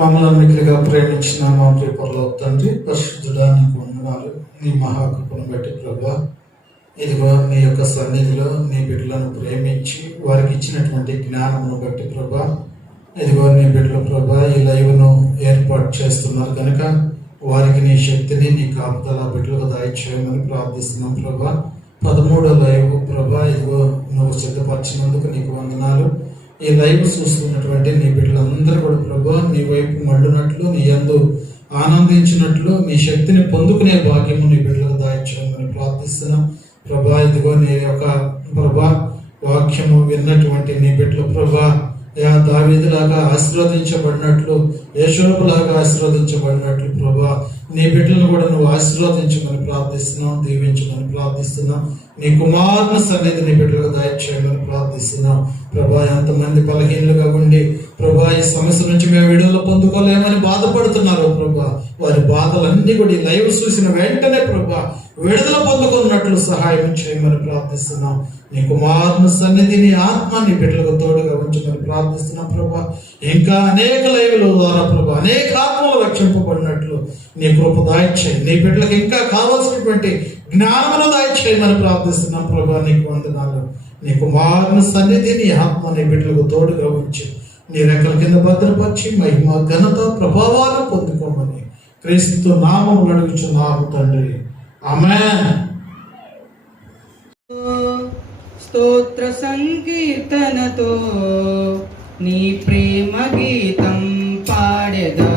మమ్మల్ని మిగిలిగా ప్రేమించిన మా ప్రియ పరలోక తండ్రి, పరిశుద్ధుడా నీకు వందనాలు. నీ మహాకృపను బట్టి ప్రభా, ఇదిగో నీ యొక్క సన్నిధిలో నీ బిడ్డలను ప్రేమించి వారికి ఇచ్చినటువంటి జ్ఞానమును బట్టి ప్రభా, ఇదిగో నీ బిడ్డలు ప్రభా ఈ లైవ్ను ఏర్పాటు చేస్తున్నారు కనుక వారికి నీ శక్తిని నీ కాపుదల బిడ్డలకు దయచేయమని ప్రార్థిస్తున్నాం ప్రభా. 13వ లైవ్ ప్రభా, ఇదిగో నువ్వు సిద్ధపరిచినందుకు నీకు వందనాలు. ఈ లైవ్ చూస్తున్నటువంటి నీ బిడ్డలందరూ కూడా ప్రభా నీ వైపు మళ్ళునట్లు, నీ యందు ఆనందించినట్లు, నీ శక్తిని పొందుకునే భాగ్యము నీ బిడ్డలకు దయచేయమని ప్రార్థిస్తున్నాం ప్రభా. ఇదిగో నీ యొక్క ప్రభా వాక్యము విన్నటువంటి నీ బిడ్డలు ప్రభా దావీదులాగా ఆశీర్వదించబడినట్లు, యేషోబులాగా ఆశీర్వదించబడినట్లు ప్రభా నీ బిడ్డలను కూడా నువ్వు ఆశీర్వదించమని ప్రార్థిస్తున్నాం, దీవించమని ప్రార్థిస్తున్నాం. నీ కుమారుని సన్నిధి నీ బిడ్డలకు దయచేయమని ప్రార్థిస్తున్నాం ప్రభా. ఎంతమంది బలహీనులుగా ఉండి ప్రభా ఈ సమస్య నుంచి మేము విడుదల పొందుకోలేమని బాధపడుతున్నారు ప్రభా, వారి బాధలన్నీ కూడా ఈ లైవ్ చూసిన వెంటనే ప్రభా విడుదల పొందుకున్నట్లు సహాయం చేయమని ప్రార్థిస్తున్నాం. నీ కుమారుని సన్నిధి, నీ ఆత్మ నీ బిడ్డలకు తోడుగా ఉంచమని ప్రార్థిస్తున్నాం ప్రభా. ఇంకా అనేక లైవ్ల ద్వారా ప్రభా అనేక ఆత్మలు రక్షింపబడినట్లు నీ కృప దాయిచేయి. నీ బిడ్డలకు ఇంకా కావాల్సినటువంటి జ్ఞానమును దాయిచేయమని ప్రార్థిస్తున్నాం ప్రభా. నీకు వందనాలు. నీ కుమారుని సన్నిధి, నీ ఆత్మ నీ బిడ్డలకు తోడుగా ఉంచి నీ రెక్కల కింద భద్రపరిచి మహిమ ఘనత ప్రభావాలు పొందుకోమని క్రీస్తు నామములో అడుగుచున్నాము తండ్రి, ఆమేన్. స్తోత్ర సంకీర్తనతో నీ ప్రేమ గీతం పాడెదా,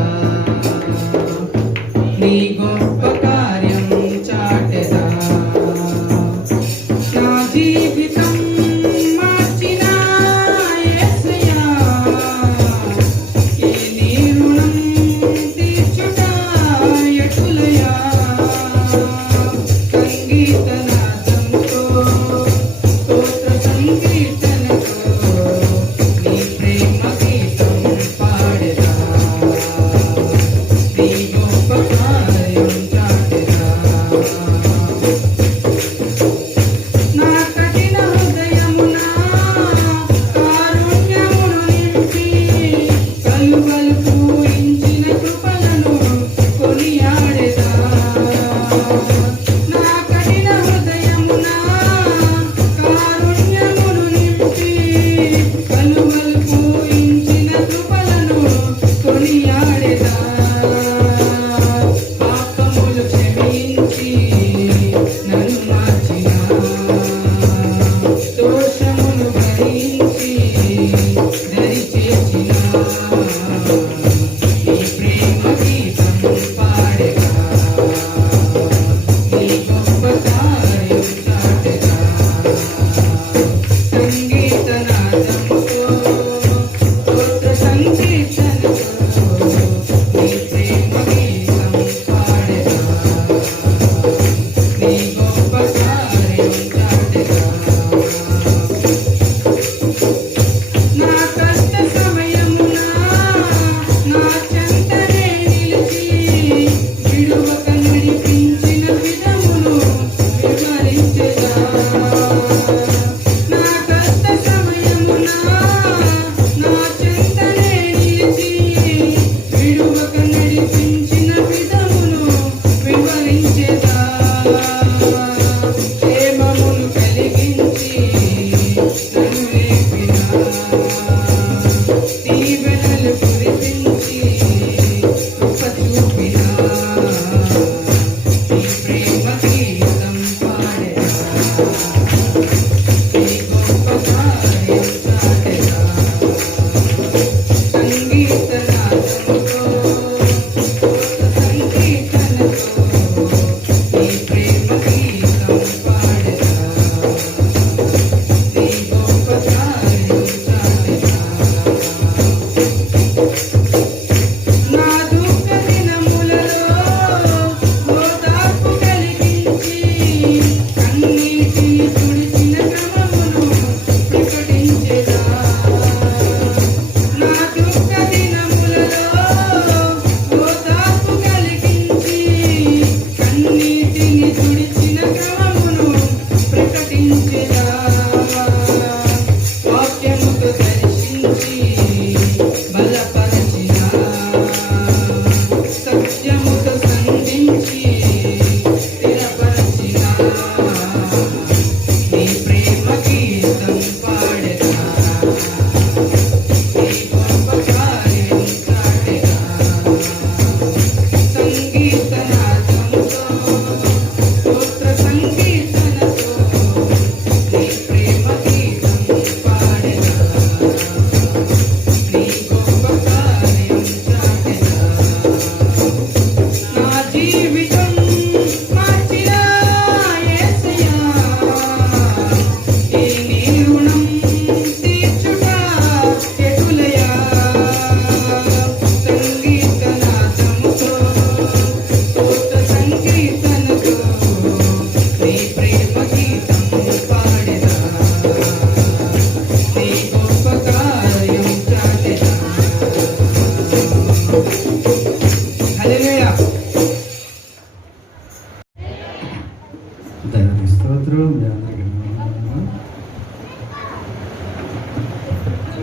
నీ గొప్ప కార్యం చాటెదా. నా జీవితం మార్చిన యేసయ్యా, ఈ నీ రుణం తీర్చుట ఎటులయా. సంగీతనాదంతో స్తోత్ర సంకీర్తనతో నీ ప్రేమ గీతం పాడెదా.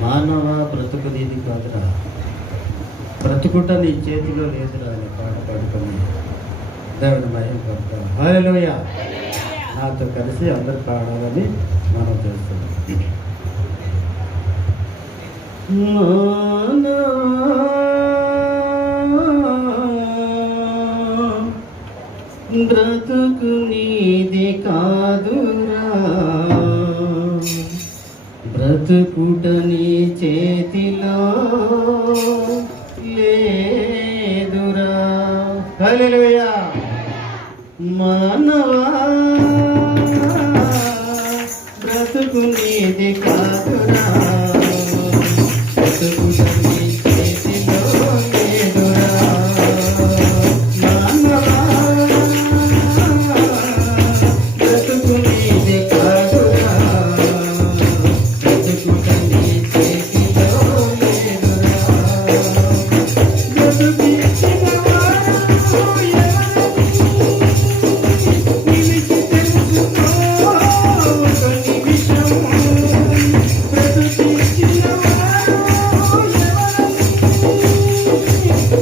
మానవ బ్రతుకుది ఇది కాదురా, బ్రతుకుట నీ చేతిలో లేదురా అని పాట పాడుకొని దేవుని మహిమ పడతాం. హల్లెలూయా. నాతో కలిసి అందరు పాడాలని మనం చేస్తున్నాం. బ్రతుకు నీది కాదురా, బ్రతుకుట నీ చేతిలో లేదురా. హల్లెలూయా. మానవా బ్రతుకు నీది కాదురా, బ్రతుకుట నీ చేతిలో లేదురా. మానవా బ్రతుకు నీది కాదురా, బ్రతుకుట నీ చేతిలో లేదురా. బ్రతుకిచ్చిన వాడు నిలిచి తెలుసుకో ఒక నిమిషం. బ్రతుకిచ్చిన వాడు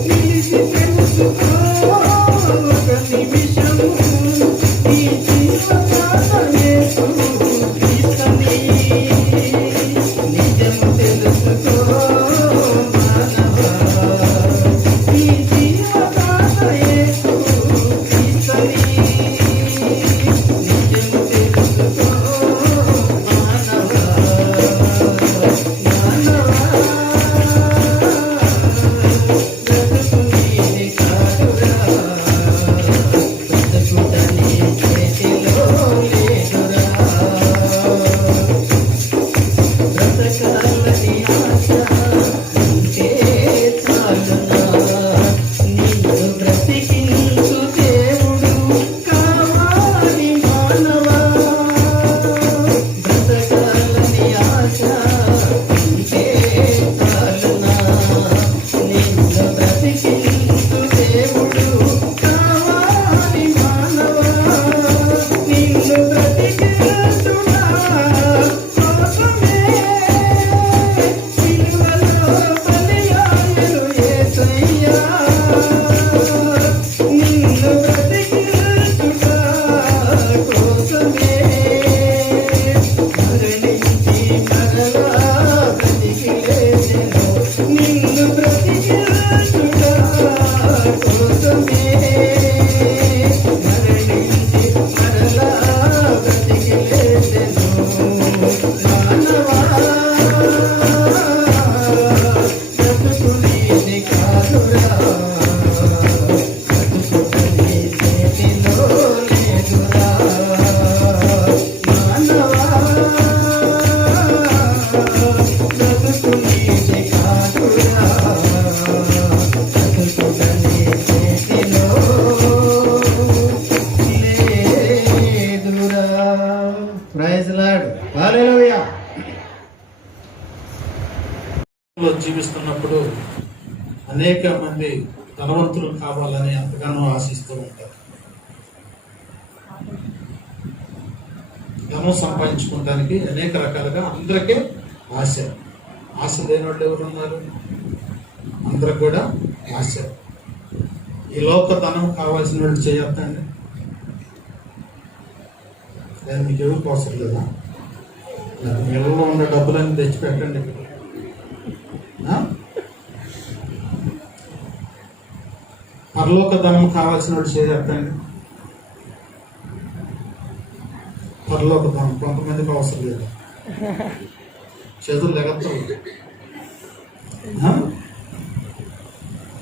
నిలిచి తెలుసుకో ఒక నిమిషం. నీ జీవనాన యేసు క్రీస్తుని నిజము తెలుసుకో మానవా. నీ జీవనాన యేసు క్రీస్తుని నిజము తెలుసుకో మానవా. బ్రతుకు నీది కాదురా, బ్రతుకుట నీ చేతిలో లేదురా. బ్రతకాలని ఆశ ఉంటే చాలునా, నిన్ను బ్రతికించు దేవుడు కావాలి మానవా. బ్రతకాలని ఆశ ఉంటే చాలునా, నిన్ను బ్రతికించు దేవుడు కావాలి మానవా. నిన్ను బ్రతికించునా కోసమే సిలువలో బలియాయను యేసయ్యా. నిన్ను బ్రతికించుట కోసమే మరణించి మరలా బ్రతికి లేచెను. నిన్ను బ్రతికించుట కోసమే మరణించి మరలా బ్రతికి లేచెను. మానవా బ్రతుకు నీది కాదురా, బ్రతుకుట నీ చేతిలో లేదురా. మానవా బ్రతుకు నీది కాదురా, బ్రతుకుట నీ చేతిలో లేదురా. Praise Lord. హల్లెలూయా. లో జీవిస్తున్నప్పుడు అనేక మంది ధనవంతులు కావాలని ఎంతగానో ఆశిస్తూ ఉంటారు. ధనం సంపాదించుకోవడానికి అనేక రకాలుగా అందరికీ ఆశ. ఆశ లేని వాళ్ళు ఎవరు ఉన్నారు? అందరికి కూడా ఆశ. ఈ లోక ధనం కావాల్సిన వాళ్ళు చేయొద్దండి. లేదా మీకు ఎవరికి అవసరం లేదా? నాకు నెలలో ఉన్న డబ్బులన్నీ తెచ్చిపెట్టండి. ఆ? పరలోక ధనం కావాల్సిన వాడు చేయొద్దండి. పరలోక ధనం కొంతమందికి అవసరం లేదు. చేతులు లెగత్తవు.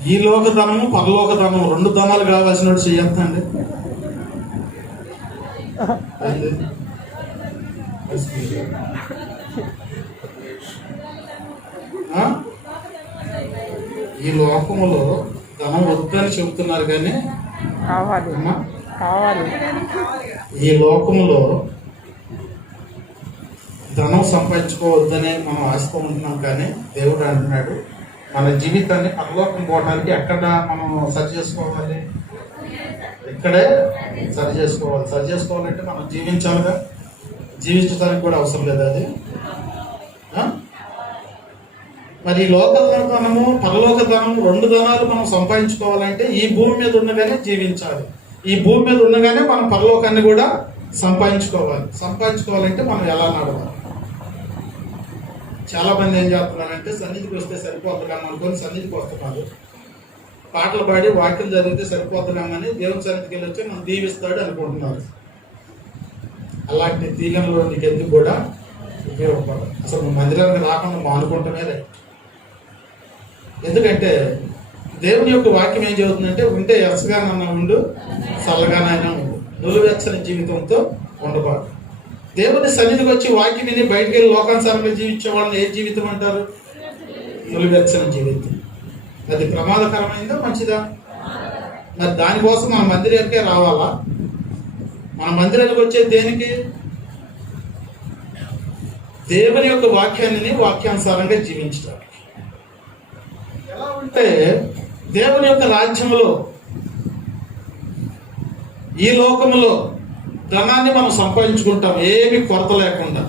ఈ లోక ధనము పరలోక ధనము రెండు ధనాలు కావాల్సిన వాడు చేయొద్దండి. ఈ లోకములో ధనం వద్దని చెబుతున్నారు కానీ ఈ లోకములో ధనం సంపాదించుకోవద్దనే మనం ఆశతో ఉంటున్నాం. కానీ దేవుడు అంటున్నాడు మన జీవితాన్ని పరలోకం పోవడానికి ఎక్కడ మనం సరి చేసుకోవాలి? ఇక్కడే సరి చేసుకోవాలి. సరి చేసుకోవాలంటే మనం జీవించాలిగా. జీవించడానికి కూడా అవసరం లేదు అది. మరి ఈ లోక ధనము పరలోక ధనం, రెండు ధనాలు మనం సంపాదించుకోవాలంటే ఈ భూమి మీద ఉండగానే జీవించాలి. ఈ భూమి మీద ఉండగానే మనం పరలోకాన్ని కూడా సంపాదించుకోవాలంటే మనం ఎలా నడవాలి? చాలా మంది ఏం చేస్తున్నారంటే సన్నిధికి వస్తే సరిపోతుంది అనుకొని సన్నిధికి వస్తున్నారు, పాటలు పాడి వాక్యం చదివితే సరిపోతున్నామని దేవుని సన్నిధికి వెళ్ళి వచ్చి మనం దీవిస్తాడు అనుకుంటున్నారు. అలాంటి దీవెనలో నీకు ఎందుకు కూడా ఉపయోగపడదు. అసలు నువ్వు మందిరానికి రాకుండా మానుకుంటమే రైట్. ఎందుకంటే దేవుని యొక్క వాక్యం ఏం చెబుతుందంటే, ఉంటే ఎచ్చగానన్నా ఉండు, చల్లగానైనా ఉండు, నులువెచ్చని జీవితంతో ఉండబాటు. దేవుని సన్నిధికి వచ్చి వాక్యం విని బయటికి వెళ్ళి లోకానుసారంగా జీవించే వాళ్ళని ఏ జీవితం అంటారు? నులువెచ్చని జీవితం. అది ప్రమాదకరమైందా మంచిదా? మరి దానికోసం మన మందిరానికే రావాలా? మన మందిరానికి వచ్చేది దేనికి? దేవుని యొక్క వాక్యాన్ని వాక్యానుసారంగా జీవించడానికి. ఎలా ఉంటే దేవుని యొక్క రాజ్యంలో, ఈ లోకంలో ధనాన్ని మనం సంపాదించుకుంటాం ఏమి కొరత లేకుండా.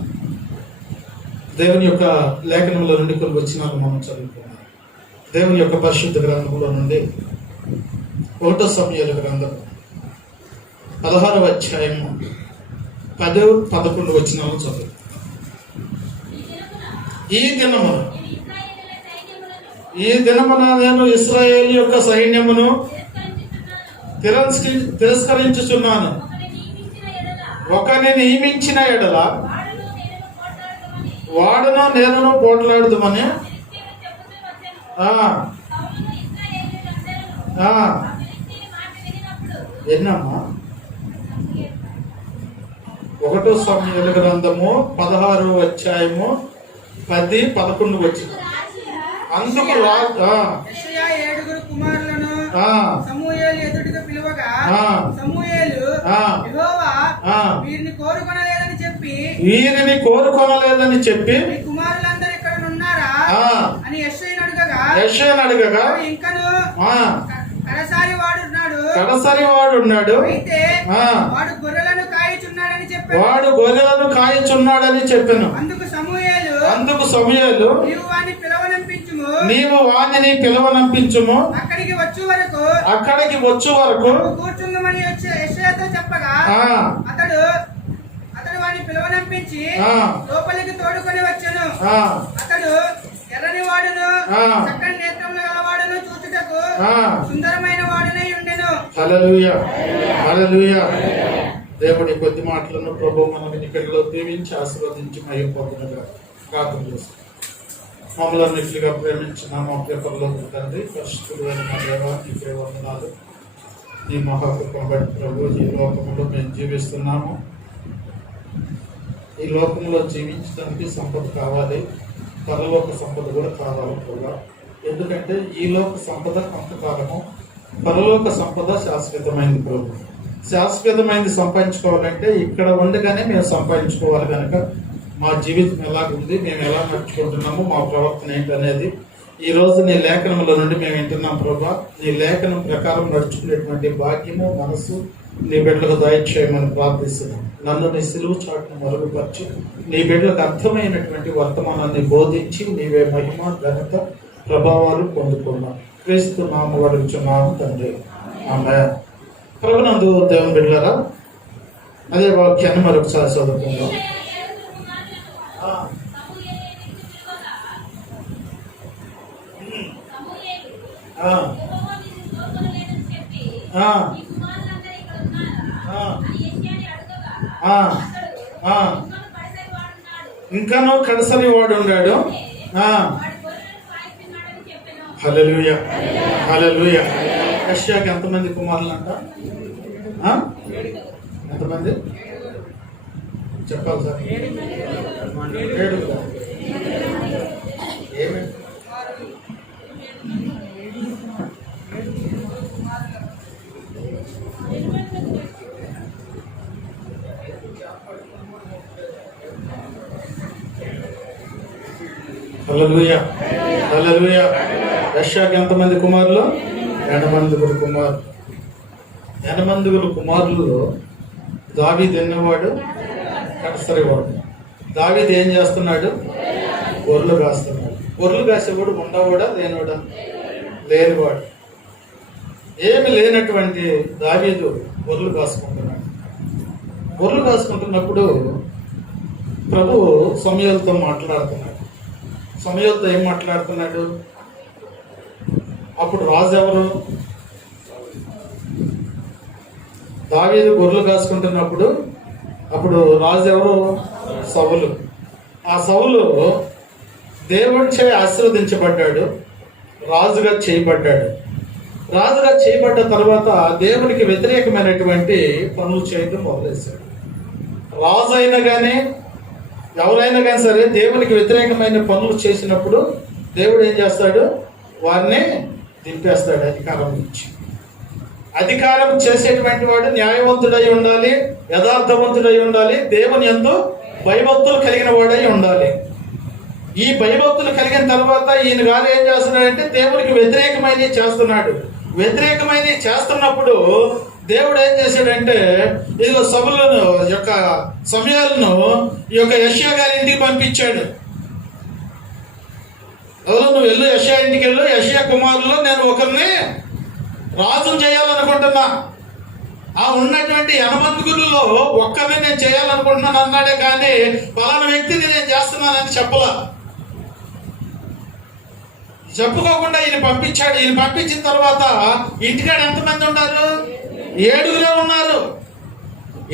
దేవుని యొక్క లేఖనంలో నుండి కొన్ని వచనాలు మనం చదువుకున్నాం. దేవుని యొక్క పరిశుద్ధ గ్రంథంలో నుండి 1 సమూయేలు గ్రంథం 16వ అధ్యాయము 10-11 వచనాలను చదువు. ఈ దినమున నేను ఇశ్రాయేలు యొక్క సైన్యమును తిరస్కరించుచున్నాను. ఒకరిని నియమించిన ఎడల వాడును నేనును పోట్లాడుదుమని ఎన్నమ్మా 1 సమూయేలు గ్రంథము 16వ అధ్యాయము 10-11 వచ్చింది. అందుకు యెషయా 7 కుమారులను సమూయేలు ఎదుటిగా పిలువగా సమూయేలు యెహోవా వీరిని కోరుకొనలేదని చెప్పి మీ కుమారులందరూ ఇక్కడ ఉన్నారా అని యెషయాను అడగగా ఇంకను కడసారి వాడున్నాడు, అయితే వాడు గొర్రెలను కాయుచున్నాడని చెప్పాను. అందుకు సమూయేలు నీవు వాణ్ణి పిలవనంపించుము, అక్కడికి వచ్చు వరకు కూర్చుందమని యెషయాతో చెప్పగా అతడు వాడిని పిలవనంపించి లోపలికి తోడుకొని వచ్చెను. అతడు ఎర్రని వాడును, చక్కని నేత్రములు గలవాడును, చూచుటకు సుందరమైన వాడునై ఉండెను. హల్లెలూయా, హల్లెలూయా. దేవుడి కొద్ది మాటలను ప్రభు మన వినికిడిలో దీవించి ఆశీర్వదించి మహిమ పొందునగా ప్రార్థన చేస్తాం. మమ్మల్ని అన్నిటిగా ప్రేమించిన మా ప్రియపరలో తండ్రి, పరిశుద్ధుడైన మా దేవా, నీకే వందనాలు. నీ మహాకృపను బట్టి ప్రభు ఈ లోకంలో మేము జీవిస్తున్నాము. ఈ లోకంలో జీవించడానికి సంపద కావాలి, పరలోక సంపద కూడా కావాలి ప్రభు. ఎందుకంటే ఈ లోక సంపద కొంతకాలము, పరలోక సంపద శాశ్వతమైంది ప్రభు. శాశ్వతమైంది సంపాదించుకోవాలంటే ఇక్కడ ఉండగానే మేము సంపాదించుకోవాలి. కనుక మా జీవితం ఎలాగుంది, మేము ఎలా నడుచుకుంటున్నాము, మా ప్రవర్తన ఏంటనేది ఈ రోజు నీ లేఖనంలో నుండి మేము వింటున్నాం ప్రభా. నీ లేఖనం ప్రకారం నడుచుకునేటువంటి భాగ్యము, మనసు నీ బిడ్డలకు దయచేయమని ప్రార్థిస్తున్నాం. నన్ను నీ సిలువు చాటును మరుగుపరిచి నీ బిడ్డలకు అర్థమైనటువంటి వర్తమానాన్ని బోధించి నీవే మహిమ, ఘనత, ప్రభావాలు పొందుకున్నాం. క్రీస్తు నామములో అడుగుచున్నాము తండ్రి, ఆమేన్. ప్రభునందు దేవుని బిడ్డలారా, అదే వాక్యాన్ని మరొకసారి చదువుకుందాం. ఇంకనూ కడసరి వాడు ఉన్నాడు. హల్లెలూయా, హల్లెలూయా. యెషయాకి ఎంతమంది కుమారులు అంట? ఎంతమంది చెప్పాలి సార్? 7. ఏమి హల్లెలూయా, హల్లెలూయా. యెషయాకి ఎంతమంది కుమారులు? 8 కుమారులు. 8 కుమారులలో దావీదు ఎన్నవాడు? కడసరివాడు. దావీదు ఏం చేస్తున్నాడు? గొర్రెలు కాస్తున్నాడు. గొర్రెలు కాసేవాడు ఉండవాడా లేనివాడా? లేనివాడు. ఏమి లేనటువంటి దావీదు గొర్రెలు కాసుకుంటున్నాడు. గొర్రెలు కాసుకుంటున్నప్పుడు ప్రభు సమూయేలుతో మాట్లాడుతున్నాడు. సమూయేలుతో ఏం మాట్లాడుతున్నాడు? అప్పుడు రాజు ఎవరు? దావీదు గొర్రెలు కాసుకుంటున్నప్పుడు అప్పుడు రాజు ఎవరు? సౌలు. ఆ సౌలు దేవుడిచే ఆశీర్వదించబడ్డాడు, రాజుగా చేయబడ్డాడు. రాజుగా చేయబడ్డ తర్వాత దేవునికి వ్యతిరేకమైనటువంటి పనులు చేయడం మొదలేశాడు. రాజు అయినా కానీ ఎవరైనా కానీ సరే దేవునికి వ్యతిరేకమైన పనులు చేసినప్పుడు దేవుడు ఏం చేస్తాడు? వారిని దింపేస్తాడు అధికారం నుంచి. అధికారం చేసేటువంటి వాడు న్యాయవంతుడై ఉండాలి, యథార్థవంతుడై ఉండాలి, దేవుని యందు భయభక్తులు కలిగిన వాడై ఉండాలి. ఈ భయభక్తులు కలిగిన తర్వాత ఈయన గారు ఏం చేస్తున్నాడంటే దేవునికి వ్యతిరేకమైనవి చేస్తున్నాడు. వ్యతిరేకమైనవి చేస్తున్నప్పుడు దేవుడు ఏం చేశాడంటే ఇదిగో సభలను యొక్క సమయాలను ఈ యొక్క యెషయా గారి ఇంటికి పంపించాడు. ఎవరు? నువ్వు వెళ్ళు, యెషయా ఇంటికి వెళ్ళు, యెషయా కుమారులు నేను ఒకరిని రాజును చేయాలనుకుంటున్నా, ఆ ఉన్నటువంటి 80 ఒక్కరిని నేను చేయాలనుకుంటున్నాను అన్నాడే కానీ పలానా వ్యక్తిని నేను చేస్తున్నానని చెప్పలా. చెప్పుకోకుండా ఈయన పంపించాడు. ఈయన పంపించిన తర్వాత ఇంటికాడ ఎంతమంది ఉన్నారు? 7 ఉన్నారు.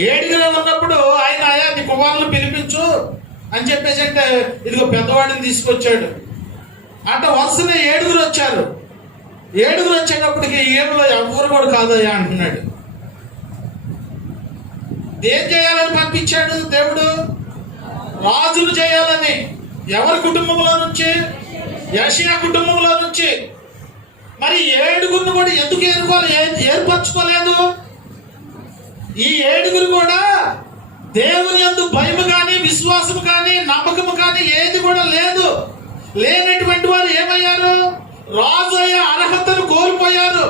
7 ఉన్నప్పుడు ఆయన అయ్యా నీ కుమారులు పిలిపించు అని చెప్పేసి అంటే ఇదిగో పెద్దవాడిని తీసుకొచ్చాడు. అంటే వరుసనే 7 వచ్చారు. 7 వచ్చేటప్పటికి 7లో ఎవరు కూడా కాదయ్యా అంటున్నాడు. ఏం చేయాలని పంపించాడు దేవుడు? రాజును చేయాలని. ఎవరి కుటుంబంలో నుంచి? యెషయా కుటుంబంలో నుంచి. మరి 7 కూడా ఎందుకు ఏర్పరచుకోలేదు? ఈ 7 కూడా దేవుని యందు భయము కానీ, విశ్వాసము కానీ, నమ్మకము కానీ ఏది కూడా లేదు. లేనటువంటి వారు ఏమయ్యారు? రాజు అయ్యే అర్హతను కోల్పోయారు.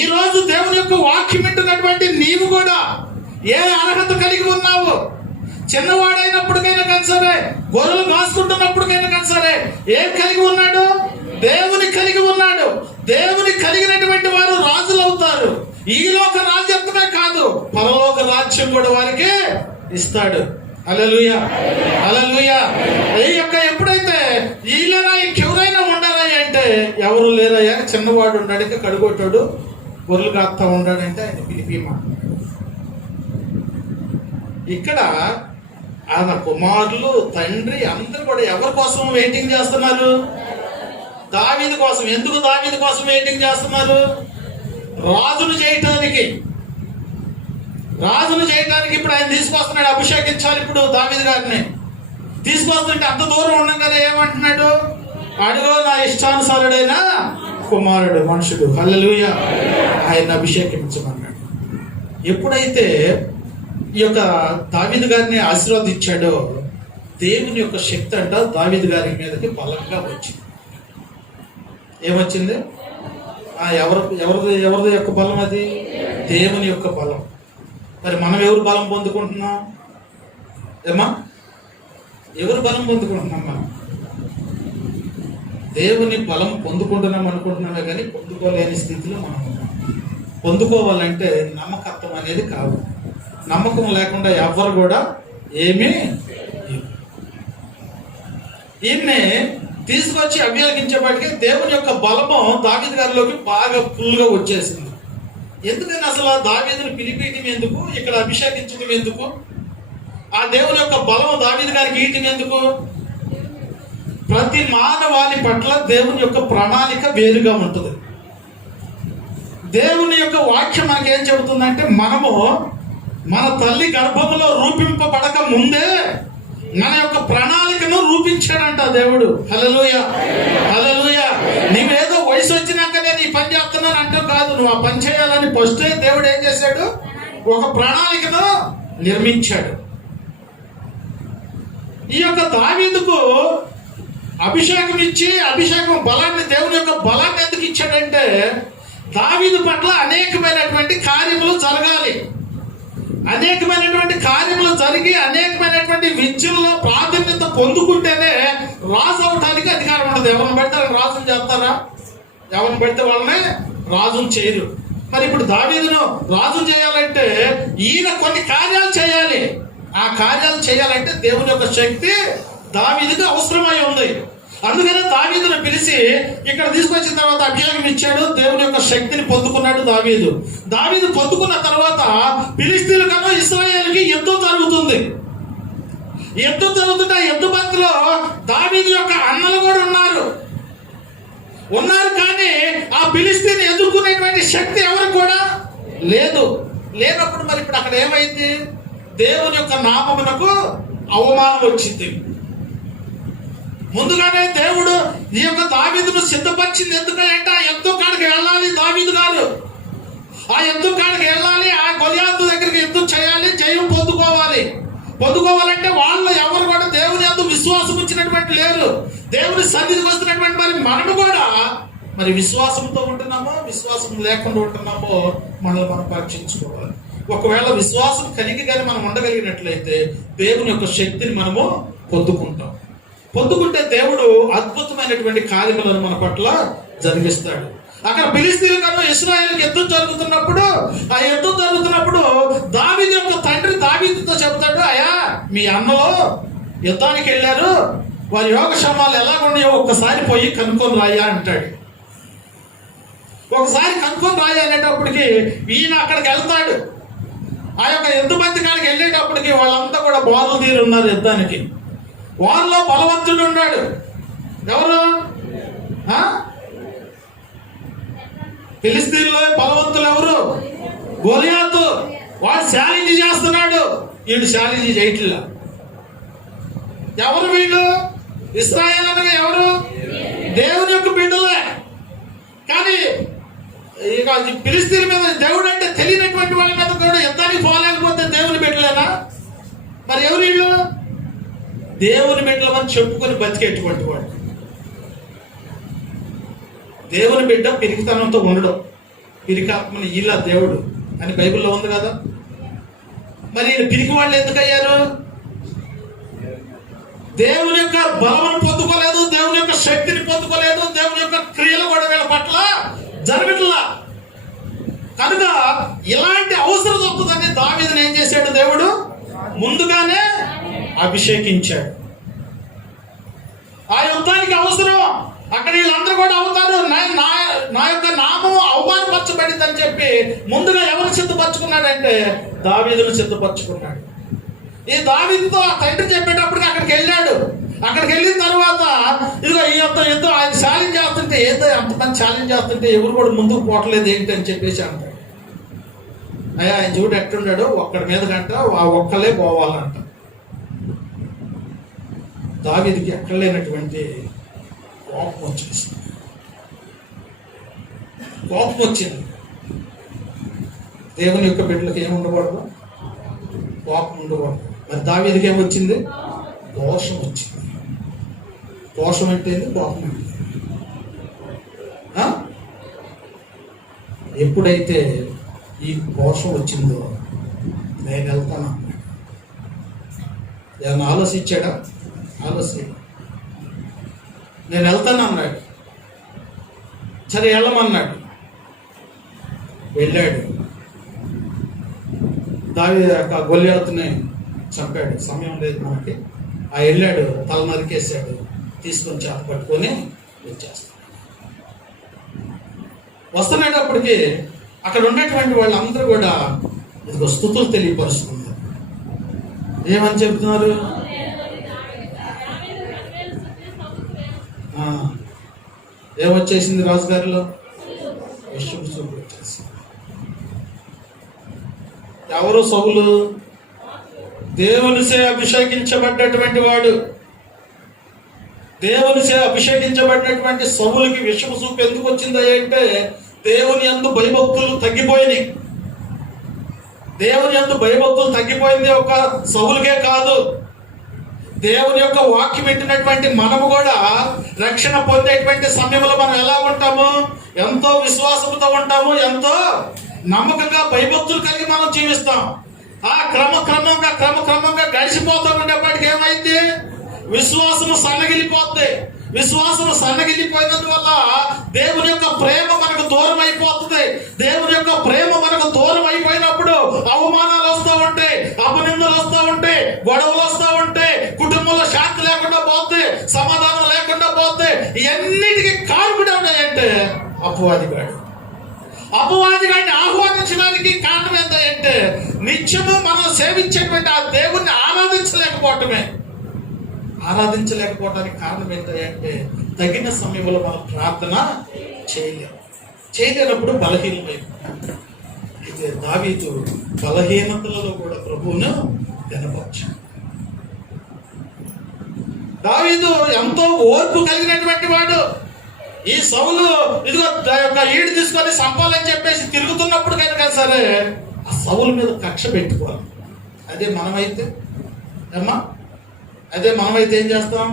ఈ రోజు దేవుని యొక్క వాక్యం వింటున్నటువంటి నీవు కూడా ఏ అర్హత కలిగి ఉన్నావు? చిన్నవాడైనప్పటికైనా కానీ సరే, గొర్రెలు కాసుకుంటున్నప్పటికైనా కానీ సరే ఏం కలిగి ఉన్నాడు? దేవుని కలిగి ఉన్నాడు. దేవుని కలిగినటువంటి వారు రాజులు అవుతారు. ఈ లోక రాజ్యత్వమే కాదు, పరలోక రాజ్యం కూడా వారికి ఇస్తాడు. హల్లెలూయా, హల్లెలూయా. ఈ యొక్క ఎప్పుడైతే వీళ్ళైనా ఇంకెవరైనా ఉండాలా అంటే ఎవరు లేరయ్యా, చిన్నవాడు ఉన్నాడు, కడుగొట్టాడు, గొర్రెలు కాస్తా ఉన్నాడంటే ఆయన పిలిపిమా. ఇక్కడ ఆయన కుమారులు, తండ్రి అందరూ కూడా ఎవరి కోసం వెయిటింగ్ చేస్తున్నారు? దావీదు కోసం. ఎందుకు దావీదు కోసం వెయిటింగ్ చేస్తున్నారు? రాజును చేయటానికి. రాజును చేయటానికి ఇప్పుడు ఆయన తీసుకొస్తున్నాడు. అభిషేకించాలి ఇప్పుడు దావీదు గారిని. తీసుకొస్తుంటే అంత దూరం ఉండడం కదా ఏమంటున్నాడు? అడుగో నా ఇష్టానుసారుడైన కుమారుడు, మనుషుడు. హల్లెలూయా. ఆయన అభిషేకించమన్నాడు. ఎప్పుడైతే ఈ యొక్క దావీదు గారిని ఆశీర్వదించాడో దేవుని యొక్క శక్తి అంట దావీదు గారి మీదకి బలంగా వచ్చింది. ఏమొచ్చింది? ఎవరిది యొక్క బలం? అది దేవుని యొక్క బలం. మరి మనం ఎవరు బలం పొందుకుంటున్నాం? ఏమా, ఎవరు బలం పొందుకుంటున్నాం? మనం దేవుని బలం పొందుకుంటున్నాం అనుకుంటున్నామే కానీ పొందుకోలేని స్థితిలో మనం ఉన్నాం. పొందుకోవాలంటే నమ్మకత్వం అనేది కాదు. నమ్మకం లేకుండా ఎవ్వరు కూడా ఏమీ. ఈయన్ని తీసుకొచ్చి అభియోగించేపాటికి దేవుని యొక్క బలము దావీదు గారిలోకి బాగా ఫుల్గా వచ్చేసింది. ఎందుకని అసలు దావీదుని పిలిపేయటం ఎందుకు? ఇక్కడ అభిషేకించడం ఎందుకు? ఆ దేవుని యొక్క బలం దావీదు గారికి ఈయటం ఎందుకు? ప్రతి మానవాళి పట్ల దేవుని యొక్క ప్రణాళిక వేరుగా ఉంటుంది. దేవుని యొక్క వాక్యం మనకేం చెబుతుందంటే మనము మన తల్లి గర్భంలో రూపింపబడక ముందే మన యొక్క ప్రణాళికను రూపించాడంట దేవుడు. హల్లెలూయా, హల్లెలూయా. నీవేదో వయసు వచ్చినాక నేను ఈ పని చేస్తున్నాను అంటే కాదు. నువ్వు ఆ పని చేయాలని ఫస్టే దేవుడు ఏం చేశాడు? ఒక ప్రణాళికను నిర్మించాడు. ఈ యొక్క దావీదుకు అభిషేకం ఇచ్చి అభిషేకం బలాన్ని, దేవుని యొక్క బలాన్ని ఎందుకు ఇచ్చాడంటే దావీదు పట్ల అనేకమైనటువంటి కార్యములు జరగాలి. అనేకమైనటువంటి కార్యములు జరిగి అనేకమైనటువంటి విద్యల్లో ప్రాధాన్యత పొందుకుంటేనే రాజు అవటానికి అధికారం ఎవరిని పడితే వాళ్ళని రాజును చేయరు. మరి ఇప్పుడు దావీదును రాజు చేయాలంటే ఈయన కొన్ని కార్యాలు చేయాలి. ఆ కార్యాలు చేయాలంటే దేవుని యొక్క శక్తి దావీదుకు అవసరమై ఉంది. అందుకనే దావీదును పిలిచి ఇక్కడ తీసుకొచ్చిన తర్వాత అభిషేకం ఇచ్చాడు. దేవుని యొక్క శక్తిని పొందుకున్నాడు దావీదు. దావీదు పొందుకున్న తర్వాత ఫిలిష్తీయులకన్నా ఇశ్రాయేలుకి యుద్ధం జరుగుతుంది. యుద్ధం జరుగుతుంటే ఆ యుద్ధ మధ్యలో దావీదు యొక్క అన్నలు కూడా ఉన్నారు. కానీ ఆ ఫిలిష్తీయుని ఎదుర్కొనేటువంటి శక్తి ఎవరికి కూడా లేదు. లేనప్పుడు మరి ఇప్పుడు అక్కడ ఏమైంది? దేవుని యొక్క నామమునకు అవమానం వచ్చింది. ముందుగానే దేవుడు ఈ యొక్క దావీదును సిద్ధపరిచింది. ఎందుకంటే ఆ యుద్ధం కాడికి వెళ్ళాలి దావీదు గారు. ఆ యుద్ధం కాడికి వెళ్ళాలి, ఆ గొలియాతు దగ్గరికి యుద్ధం చేయాలి, జయం పొందుకోవాలంటే వాళ్ళు ఎవరు కూడా దేవుని యందు విశ్వాసం ఉంచినటువంటి లేరు. దేవుని సన్నిధికి వస్తున్నటువంటి మరి మనము కూడా మరి విశ్వాసంతో ఉంటున్నామో విశ్వాసం లేకుండా ఉంటున్నామో మనల్ని మనం పరీక్షించుకోవాలి. ఒకవేళ విశ్వాసం కలిగి కానీ మనం ఉండగలిగినట్లయితే దేవుని యొక్క శక్తిని మనము పొందుకుంటే దేవుడు అద్భుతమైనటువంటి కార్యములను మన పట్ల జరిగిస్తాడు. అక్కడ ఫిలిష్తీయులకు ఇశ్రాయేలుకి యుద్ధం జరుగుతున్నప్పుడు దావీదు యొక్క తండ్రి దావీదుతో చెబుతాడు, అయ్యా మీ అన్నలో యుద్ధానికి వెళ్ళారు, వారి యోగక్షేమాలు ఎలాగున్నాయో ఒక్కసారి పోయి కనుక్కొని రాయ్యా అంటాడు. ఒకసారి కనుక్కొని రాయ్యా అనేటప్పటికి ఈయన అక్కడికి వెళ్తాడు. ఆ యొక్క యుద్ధ మంది కాడికి వెళ్ళేటప్పటికి వాళ్ళంతా కూడా బారులు తీరు ఉన్నారు యుద్ధానికి. వారిలో బలవంతుడు ఉన్నాడు. ఎవరు? ఫిలిష్తీయుల్లో బలవంతులు ఎవరు? గొలియాతు. వాడు ఛాలెంజ్ చేస్తున్నాడు, వీడు ఛాలెంజ్ చేయట్లా. ఎవరు వీళ్ళు? ఇశ్రాయేలు అనగా ఎవరు? దేవుని యొక్క బిడ్డలే. కానీ ఇక ఫిలిష్తీయుల మీద దేవుడు అంటే తెలియనటువంటి వాళ్ళ మీద కూడా యుద్ధానికి పోలేకపోతే దేవుని బిడ్డలేనా? మరి ఎవరు వీళ్ళు? దేవుని బిడ్డలమని చెప్పుకొని బతికేటువంటి వాడు. దేవుని బిడ్డ పిరికితనంతో ఉండడం, పిరికాత్మని ఇలా దేవుడు అని బైబిల్లో ఉంది కదా. మరి ఈయన పిరికి వాళ్ళు ఎందుకు అయ్యారు? దేవుని యొక్క బలమును పొందుకోలేదు, దేవుని యొక్క శక్తిని పొందుకోలేదు, దేవుని యొక్క క్రియలు కూడా వీళ్ళ పట్ల జరగట్లా. కనుక ఇలాంటి అవసరం వస్తుందని దావీదుని ఏం చేశాడు? దేవుడు ముందుగానే అభిషేకించాడు. ఆ యుద్ధానికి అవసరం. అక్కడ వీళ్ళందరూ కూడా అవుతారు, నా యొక్క నామం అవమానపరచబడింది అని చెప్పి ముందుగా ఎవరు సిద్ధపరచుకున్నాడంటే దావీదును సిద్ధపరచుకున్నాడు. ఈ దావీదుతో ఆ తండ్రి చెప్పేటప్పటికి అక్కడికి వెళ్ళాడు. అక్కడికి వెళ్ళిన తర్వాత ఇదిగో ఈ యొక్క యుద్ధం ఆయన ఛాలెంజ్ చేస్తుంటే, ఏదో అంతమంది ఛాలెంజ్ చేస్తుంటే ఎవరు కూడా ముందుకు పోవట్లేదు ఏంటి అని చెప్పేసి అంటాడు. అయ్యా ఆయన చూడు ఎట్టున్నాడు, ఒక్కడి మీద కంట ఆ ఒక్కలే పోవాలంట. దావీదుకి ఎక్కడ లేనటువంటి కోపం వచ్చింది. దేవుని యొక్క బిడ్డలకు ఏముండకూడదు? కోపం ఉండకూడదు. మరి దావీదుకి ఏమొచ్చింది? దోషం వచ్చింది. దోషం అంటే కోపం అంటే ఎప్పుడైతే ఈ దోషం వచ్చిందో నేను వెళ్తాను ఏమన్నా ఆలోచించాడా? నేను వెళ్తాను అన్నాడు. సరే వెళ్ళమన్నాడు, వెళ్ళాడు. దావీదు గొలియాతుని చంపాడు. సమయం లేదు మనకి. ఆ వెళ్ళాడు, తల నరికేశాడు, తీసుకొని చేత పట్టుకొని వచ్చేస్తాడు. వస్తున్నప్పటికీ అక్కడ ఉన్నటువంటి వాళ్ళందరూ కూడా ఇదిగో స్తుతులు తెలియపరుస్తున్నారు. ఏమని చెప్తున్నారు? ఏమొచ్చేసింది రాజుగారిలో? విషయం చూపు వచ్చేసింది. ఎవరు? సౌలు. దేవునిచే అభిషేకించబడ్డటువంటి వాడు. దేవునిచే అభిషేకించబడినటువంటి సౌలుకి విషపు చూపు ఎందుకు వచ్చింది అంటే దేవుని యందు భయభక్తులు తగ్గిపోయినాయి. దేవుని యందు భయభక్తులు తగ్గిపోయింది ఒక సౌలుకే కాదు, దేవుని యొక్క వాక్యం పెట్టినటువంటి మనము కూడా రక్షణ పొందేటువంటి సమయంలో మనం ఎలా ఉంటాము? ఎంతో విశ్వాసంతో ఉంటాము, ఎంతో నమ్మకంగా భయభక్తులు కలిగి మనం జీవిస్తాం. ఆ క్రమక్రమంగా గడిచిపోతూ ఉండేప్పటికి ఏమైంది? విశ్వాసము సన్నగిలిపోద్ది. విశ్వాసం సన్నగిల్లిపోయినందువల్ల దేవుని యొక్క ప్రేమ మనకు దూరం అయిపోతుంది. దేవుని యొక్క ప్రేమ మనకు దూరం అయిపోయినప్పుడు అవమానాలు వస్తూ ఉంటాయి, అపనిందలు వస్తూ ఉంటాయి, గొడవలు వస్తూ ఉంటాయి, కుటుంబంలో శాంతి లేకుండా పోతే, సమాధానం లేకుండా పోతే, ఇవన్నిటికీ కారణం ఉన్నాయంటే అపవాదిగాడు. అపవాదిగాడిని ఆహ్వానించడానికి కారణం ఏంటంటే నిత్యము మనం సేవించేటువంటి ఆ దేవుణ్ణి ఆరాధించలేకపోవడానికి కారణం ఏంటంటే తగిన సమయంలో మనం ప్రార్థన చేయలేనప్పుడు బలహీనమైపోతాం. అయితే దావీదు బలహీనతలలో కూడా ప్రభువును కనపరిచాడు. దావీదు ఎంతో ఓర్పు కలిగినటువంటి వాడు. ఈ సౌలు ఇదిగో యొక్క ఈడు తీసుకొని సంపాలని చెప్పేసి తిరుగుతున్నప్పుడు కనుక సరే ఆ సౌలు మీద కక్ష పెట్టుకోవాలి. అదే మనమైతే ఏం చేస్తాం?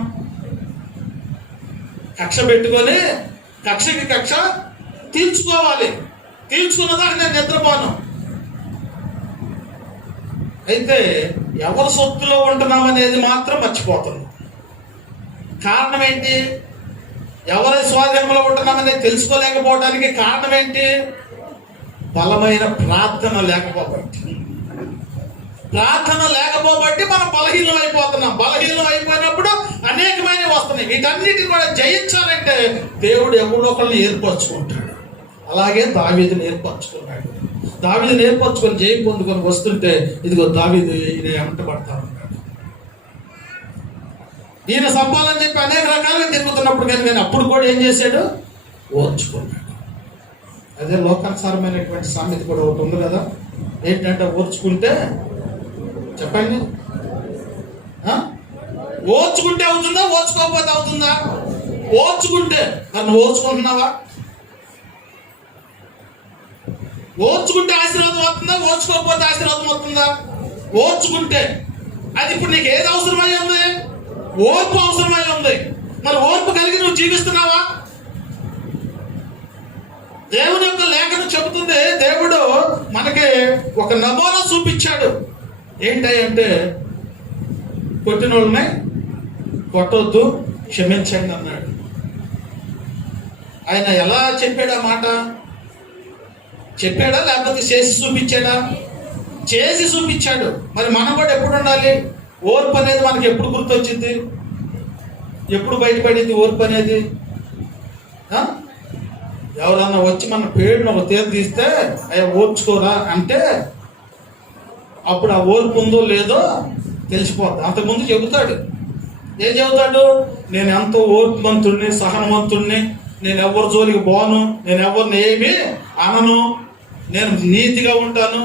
కక్ష పెట్టుకొని కక్షకి కక్ష తీర్చుకోవాలి. తీర్చుకున్నదాకా నేను నిద్రపోను. అయితే ఎవరి సొత్తులో ఉంటున్నాం అనేది మాత్రం మర్చిపోతున్నాం. కారణం ఏంటి? ఎవరి స్వాధీనంలో ఉంటున్నామనేది తెలుసుకోలేకపోవడానికి కారణం ఏంటి? బలమైన ప్రార్థన లేకపోబట్టి. ప్రార్థన లేకపోబట్టి మనం బలహీనం అయిపోతున్నాం. బలహీనం అయిపోయినప్పుడు అనేకమైనవి వస్తున్నాయి. వీటన్నిటిని కూడా జయించాలంటే దేవుడు ఎవడో ఒకరిని ఏర్పరచుకుంటాడు. అలాగే దావీదుని ఏర్పరచుకున్నాడు. దావీదుని ఏర్పరచుకొని జయం పొందుకొని వస్తుంటే ఇదిగో దావీదు ఈయన వెంటబడతా ఉన్నాడు. ఈయన సంపాలని చెప్పి అనేక రకాలుగా తిరుగుతున్నప్పుడు కానీ అప్పుడు కూడా ఏం చేశాడు? ఓర్చుకున్నాడు. అదే లోకానుసారమైనటువంటి సామెత కూడా ఒకటి ఉంది కదా, ఏంటంటే ఓర్చుకుంటే చెప్పండి, ఓర్చుకుంటే అవుతుందా, ఓర్చుకోకపోతే అవుతుందా? ఓర్చుకుంటే నన్ను ఓర్చుకుంటున్నావా? ఓర్చుకుంటే ఆశీర్వాదం వస్తుందా, ఓర్చుకోకపోతే ఆశీర్వాదం వస్తుందా? ఓర్చుకుంటే అది ఇప్పుడు నీకు ఏది అవసరమై ఉంది? ఓర్పు అవసరమై ఉంది. మరి ఓర్పు కలిగి నువ్వు జీవిస్తున్నావా? దేవుని యొక్క లేఖనం చెబుతుంది, దేవుడు మనకి ఒక నమూనా చూపించాడు. ఏంటంటే కొట్టిన వాళ్ళని కొట్టొద్దు, క్షమించండి అన్నాడు. ఆయన ఎలా చెప్పాడు ఆ మాట? చెప్పాడా లేకపోతే చేసి చూపించాడా? చేసి చూపించాడు. మరి మనం కూడా ఎప్పుడు ఉండాలి? ఓర్పు అనేది మనకి ఎప్పుడు గుర్తొచ్చింది? ఎప్పుడు బయటపడింది ఓర్పు అనేది? ఎవరన్నా వచ్చి మన పేరును ఒక తేరు తీస్తే అయ్యా ఓర్చుకోరా అంటే అప్పుడు ఆ ఓర్పు ఉందో లేదో తెలిసిపోద్ది. అంతకుముందు చెబుతాడు. ఏం చెబుతాడు? నేను ఎంతో ఓర్పుమంతుడిని, సహనవంతుడిని, నేను ఎవరి జోలికి పోను, నేను ఎవరిని ఏమి అనను, నేను నీతిగా ఉంటాను,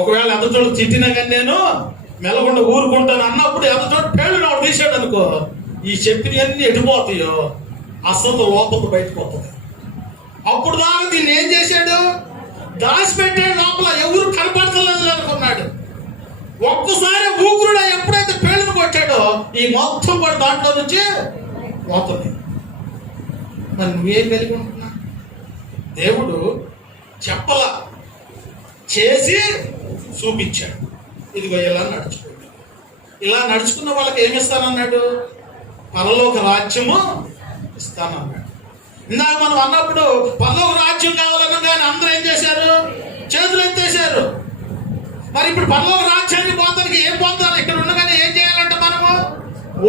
ఒకవేళ ఎదటోడు తిట్టినా కానీ నేను మెలకుండా ఊరుకుంటాను అన్నప్పుడు ఎదటోడు పేరు నాకు తీసాడు అనుకో, ఈ చెప్పినవన్నీ ఎడిపోతాయో అసలు లోపల బయటకు వస్తుంది. అప్పుడు దాకా దీన్ని ఏం చేశాడు? దాచిపెట్టాడు. లోపల ఎవరు కనపడతలేదు అనుకున్నాడు. ఒక్కసారి ఊగురుడా ఎప్పుడైతే పేరును కొట్టాడో ఈ మొత్తం కూడా దాంట్లో నుంచి పోతుంది. మరి నువ్వేం కలిగి ఉంటున్నా? దేవుడు చెప్పలా, చేసి చూపించాడు. ఇదిగో ఇలా నడుచుకోండి. ఇలా నడుచుకున్న వాళ్ళకి ఏమి ఇస్తానన్నాడు? పరలోక రాజ్యము ఇస్తానన్నాడు. ఇందాక మనం అన్నప్పుడు పరలోక రాజ్యం కావాలన్నా కానీ అందరూ ఏం చేశారు? చేతులు ఎత్తేశారు. మరి ఇప్పుడు పరలోక రాజ్యాన్ని పోతానికి ఏం పోతారు? ఇక్కడ ఉండగానే ఏం చేయాలంటే మనము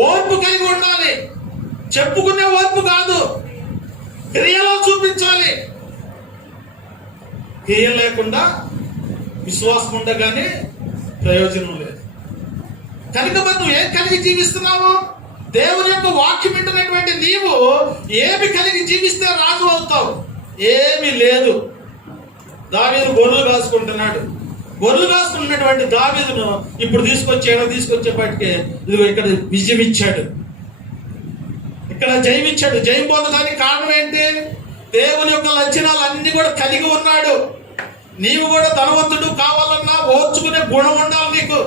ఓర్పు కలిగి ఉండాలి. చెప్పుకునే ఓర్పు కాదు, క్రియలో చూపించాలి. క్రియ లేకుండా విశ్వాసం ఉండగానే ప్రయోజనం లేదు. కనుక మరి నువ్వు ఏం కలిగి జీవిస్తున్నావు? దేవుని యొక్క వాక్యం వింటున్నటువంటి నీవు ఏమి కలిగి జీవిస్తే రాజు అవుతావు? ఏమీ లేదు. దావీదు గొర్రెలు కాసుకుంటున్నాడు. గొర్రెలు కాసుకుంటున్నటువంటి దావీదును ఇప్పుడు తీసుకొచ్చేపాటికి ఇదిగో ఇక్కడ విజయం ఇచ్చాడు, ఇక్కడ జయమిచ్చాడు. జయం పొందడానికి కారణం ఏంటి? దేవుని యొక్క లక్షణాలు అన్ని కూడా కలిగి ఉన్నాడు. నీవు కూడా ధనవంతుడు కావాలన్నా ఓర్చుకునే గుణం ఉండాలి నీకు.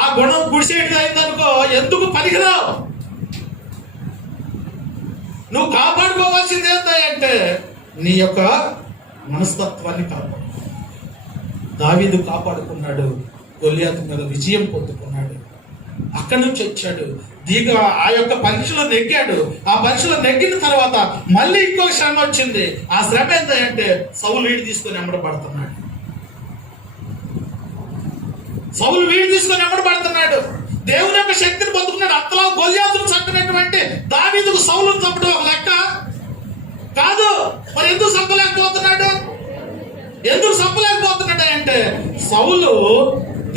ఆ గుణం గుడిసేటిది అయిందనుకో ఎందుకు పనికిరావు. నువ్వు కాపాడుకోవాల్సింది ఏంటంటే నీ యొక్క మనస్తత్వాన్ని కాపాడు. దావీదు కాపాడుకున్నాడు, గొల్లియాతు మీద విజయం పొందుకున్నాడు. అక్కడి నుంచి వచ్చాడు, ఆ యొక్క పరీక్షలో నెగ్గాడు. ఆ పరీక్షలో నెగ్గిన తర్వాత మళ్ళీ ఇంకొక శ్రమ వచ్చింది. ఆ శ్రమ ఏంటంటే సౌలు వీడి తీసుకొని ఎమ్మడబడుతున్నాడు. సౌలు వీడి తీసుకొని ఎమ్మడబడుతున్నాడు. దేవుని యొక్క శక్తిని పొందుకున్నాడు. అంతలో గొల్యాతును చంపినటువంటి దావీదుకు సౌలును చంపడం ఒక లెక్క కాదు. మరి ఎందుకు చంపలేకపోతున్నాడు? ఎందుకు చంపలేకపోతున్నాడు అంటే సౌలు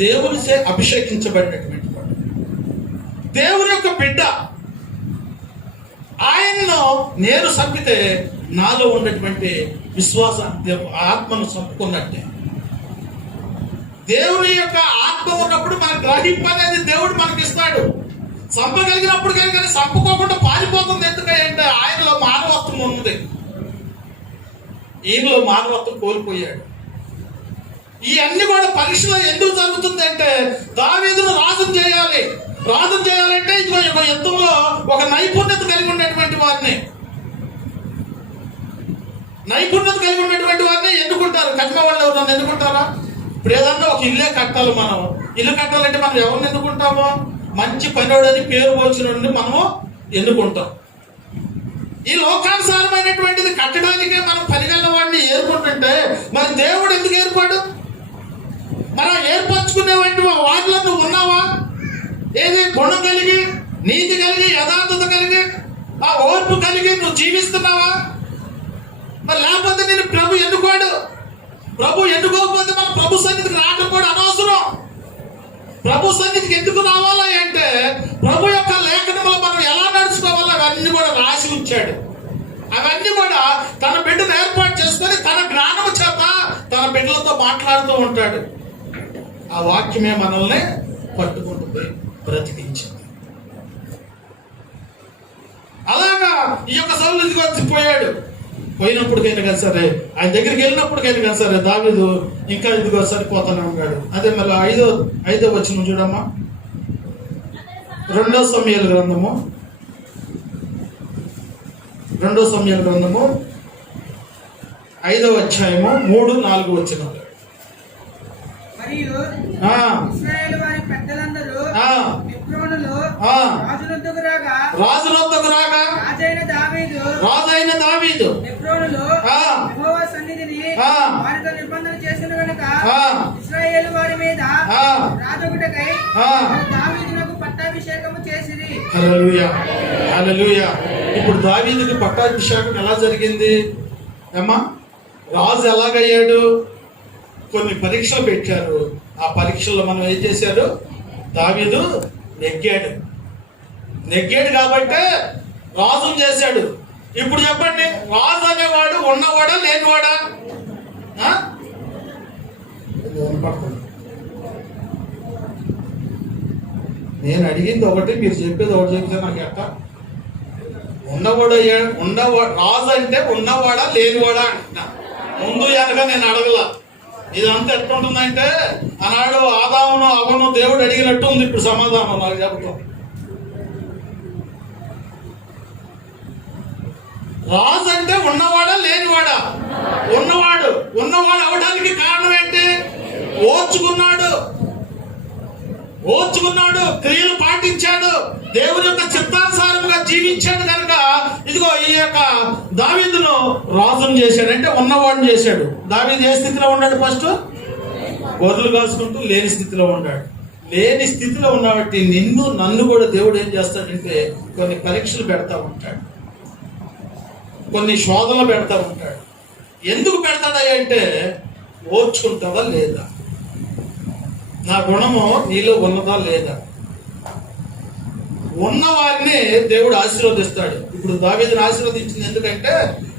దేవునిచే అభిషేకించబడినటువంటి వాడు, దేవుని యొక్క బిడ్డ. ఆయనను నేను చంపితే నాలో ఉన్నటువంటి విశ్వాస ఆత్మను చంపుకున్నట్టే. దేవుని యొక్క ఆత్మ ఉన్నప్పుడు మన గ్రహింపు అనేది దేవుడు మనకి ఇస్తాడు. చంపగలిగినప్పుడు కానీ చంపుకోకుండా పారిపోతుంది. ఎందుకంటే ఆయనలో మానవత్వం ఉంది, ఈయనలో మానవత్వం కోల్పోయాడు. ఈ అన్ని కూడా పరీక్షలో ఎందుకు జరుగుతుంది అంటే దావీదును రాజును చేయాలి. రాజును చేయాలంటే ఇదిగో యుద్ధంలో ఒక నైపుణ్యత కలిగి ఉన్నటువంటి వారిని ఎన్నుకుంటారు. కట్టిన వాళ్ళు ఎవరు ఎన్నుకుంటారా? ఇప్పుడు ఏదన్నా ఒక ఇల్లే కట్టాలి. మనం ఇల్లు కట్టాలంటే మనం ఎవరిని ఎన్నుకుంటామో? మంచి పనివాడని పేరు పోల్చిన మనము ఎన్నుకుంటాం. ఈ లోకానుసారమైనటువంటిది కట్టడానికే మనం పనిగలిగిన వాడిని ఏర్పడుతుంటే మరి దేవుడు ఎందుకు ఏర్పాడు? మనం ఏర్పరచుకునేటువంటి వాటిలో నువ్వు ఉన్నావా? ఏది గుణం కలిగి, నీతి కలిగి, యథార్థత కలిగి, ఆ ఓర్పు కలిగి నువ్వు జీవిస్తున్నావా? మరి లేకపోతే నేను ప్రభు ఎన్నుకోడు. ప్రభు ఎన్నుకోకపోతే మన ప్రభు సన్నిధికి రావడం కూడా అనవసరం. ప్రభు సన్నిధికి ఎందుకు రావాలా అంటే ప్రభు యొక్క లేఖనంలో మనం ఎలా నడుచుకోవాలో అవన్నీ కూడా రాసి ఉంచాడు. అవన్నీ కూడా తన బిడ్డను ఏర్పాటు చేసుకొని తన జ్ఞానము చేత తన బిడ్డలతో మాట్లాడుతూ ఉంటాడు. ఆ వాక్యమే మనల్ని పట్టుకుంటూ పోయి బ్రతికించింది. అలాగా ఈ యొక్క సౌలు ఇదిగో పోయాడు. పోయినప్పటికైనా కానీ సరే, ఆయన దగ్గరికి వెళ్ళినప్పటికైనా కానీ సరే దావీదు ఇంకా ఇదిగో సరిపోతానే ఉన్నాడు. అదే మళ్ళీ ఐదో వచనం చూడమ్మా. 2 సమూయేలు గ్రంథము 5వ అధ్యాయము 3-4 వచనం. మరియు ఇశ్రాయేలు వారి పెద్దలందరూ రాజునొద్దకు రాగా రాజైన దావీదు యెహోవా సన్నిధిని వారితో నిబంధన చేసిన గనుక ఇశ్రాయేలు వారి మీద రాజొకటకై దావీదునకు పట్టాభిషేకము చేసిరి. హల్లెలూయా, హల్లెలూయా. ఇప్పుడు దావీదుకు పట్టాభిషేకం ఎలా జరిగింది అమ్మా? రాజు ఎలాగయ్యాడు? కొన్ని పరీక్షలు పెట్టారు. ఆ పరీక్షల్లో మనం ఏం చేశారు? దావీదు నెగ్గాడు కాబట్టి రాజును చేశాడు. ఇప్పుడు చెప్పండి, రాజు అనేవాడు ఉన్నవాడా లేనివాడా? నేను అడిగింది ఒకటి, మీరు చెప్పేది ఒకటి చెప్తే నాకు ఎట్ట? ఉన్నవాడు రాజు అంటే ఉన్నవాడా లేనివాడా అంటున్నా. ముందు వెనక నేను అడగల. ఇదంతా ఎట్లుంటుందంటే ఆనాడు ఆదామును అవ్వను దేవుడు అడిగినట్టు ఉంది. ఇప్పుడు సమాధానం నాకు చెబుతాం. రాజు అంటే ఉన్నవాడా లేనివాడా? ఉన్నవాడు అవడానికి కారణం ఏంటి? ఓర్చుకున్నాడు, క్రియలు పాటించాడు, దేవుని యొక్క చిత్తానుసారంగా జీవించాడు. కనుక ఇదిగో ఈ యొక్క దావీదును రాజును చేశాడు, అంటే ఉన్నవాడిని చేశాడు. దావీదు ఏ స్థితిలో ఉన్నాడు? ఫస్ట్ గొర్రెలు కాసుకుంటూ లేని స్థితిలో ఉన్నాడు. లేని స్థితిలో ఉన్నబట్టి నన్ను కూడా దేవుడు ఏం చేస్తాడంటే కొన్ని పరీక్షలు పెడతా ఉంటాడు, కొన్ని శోధనలు పెడతా ఉంటాడు. ఎందుకు పెడతాడా అంటే ఓర్చుకుంటావా లేదా, నా గుణము నీలో ఉన్నదా లేదా. ఉన్నవారిని దేవుడు ఆశీర్వదిస్తాడు. ఇప్పుడు దావీదుని ఆశీర్వదించింది ఎందుకంటే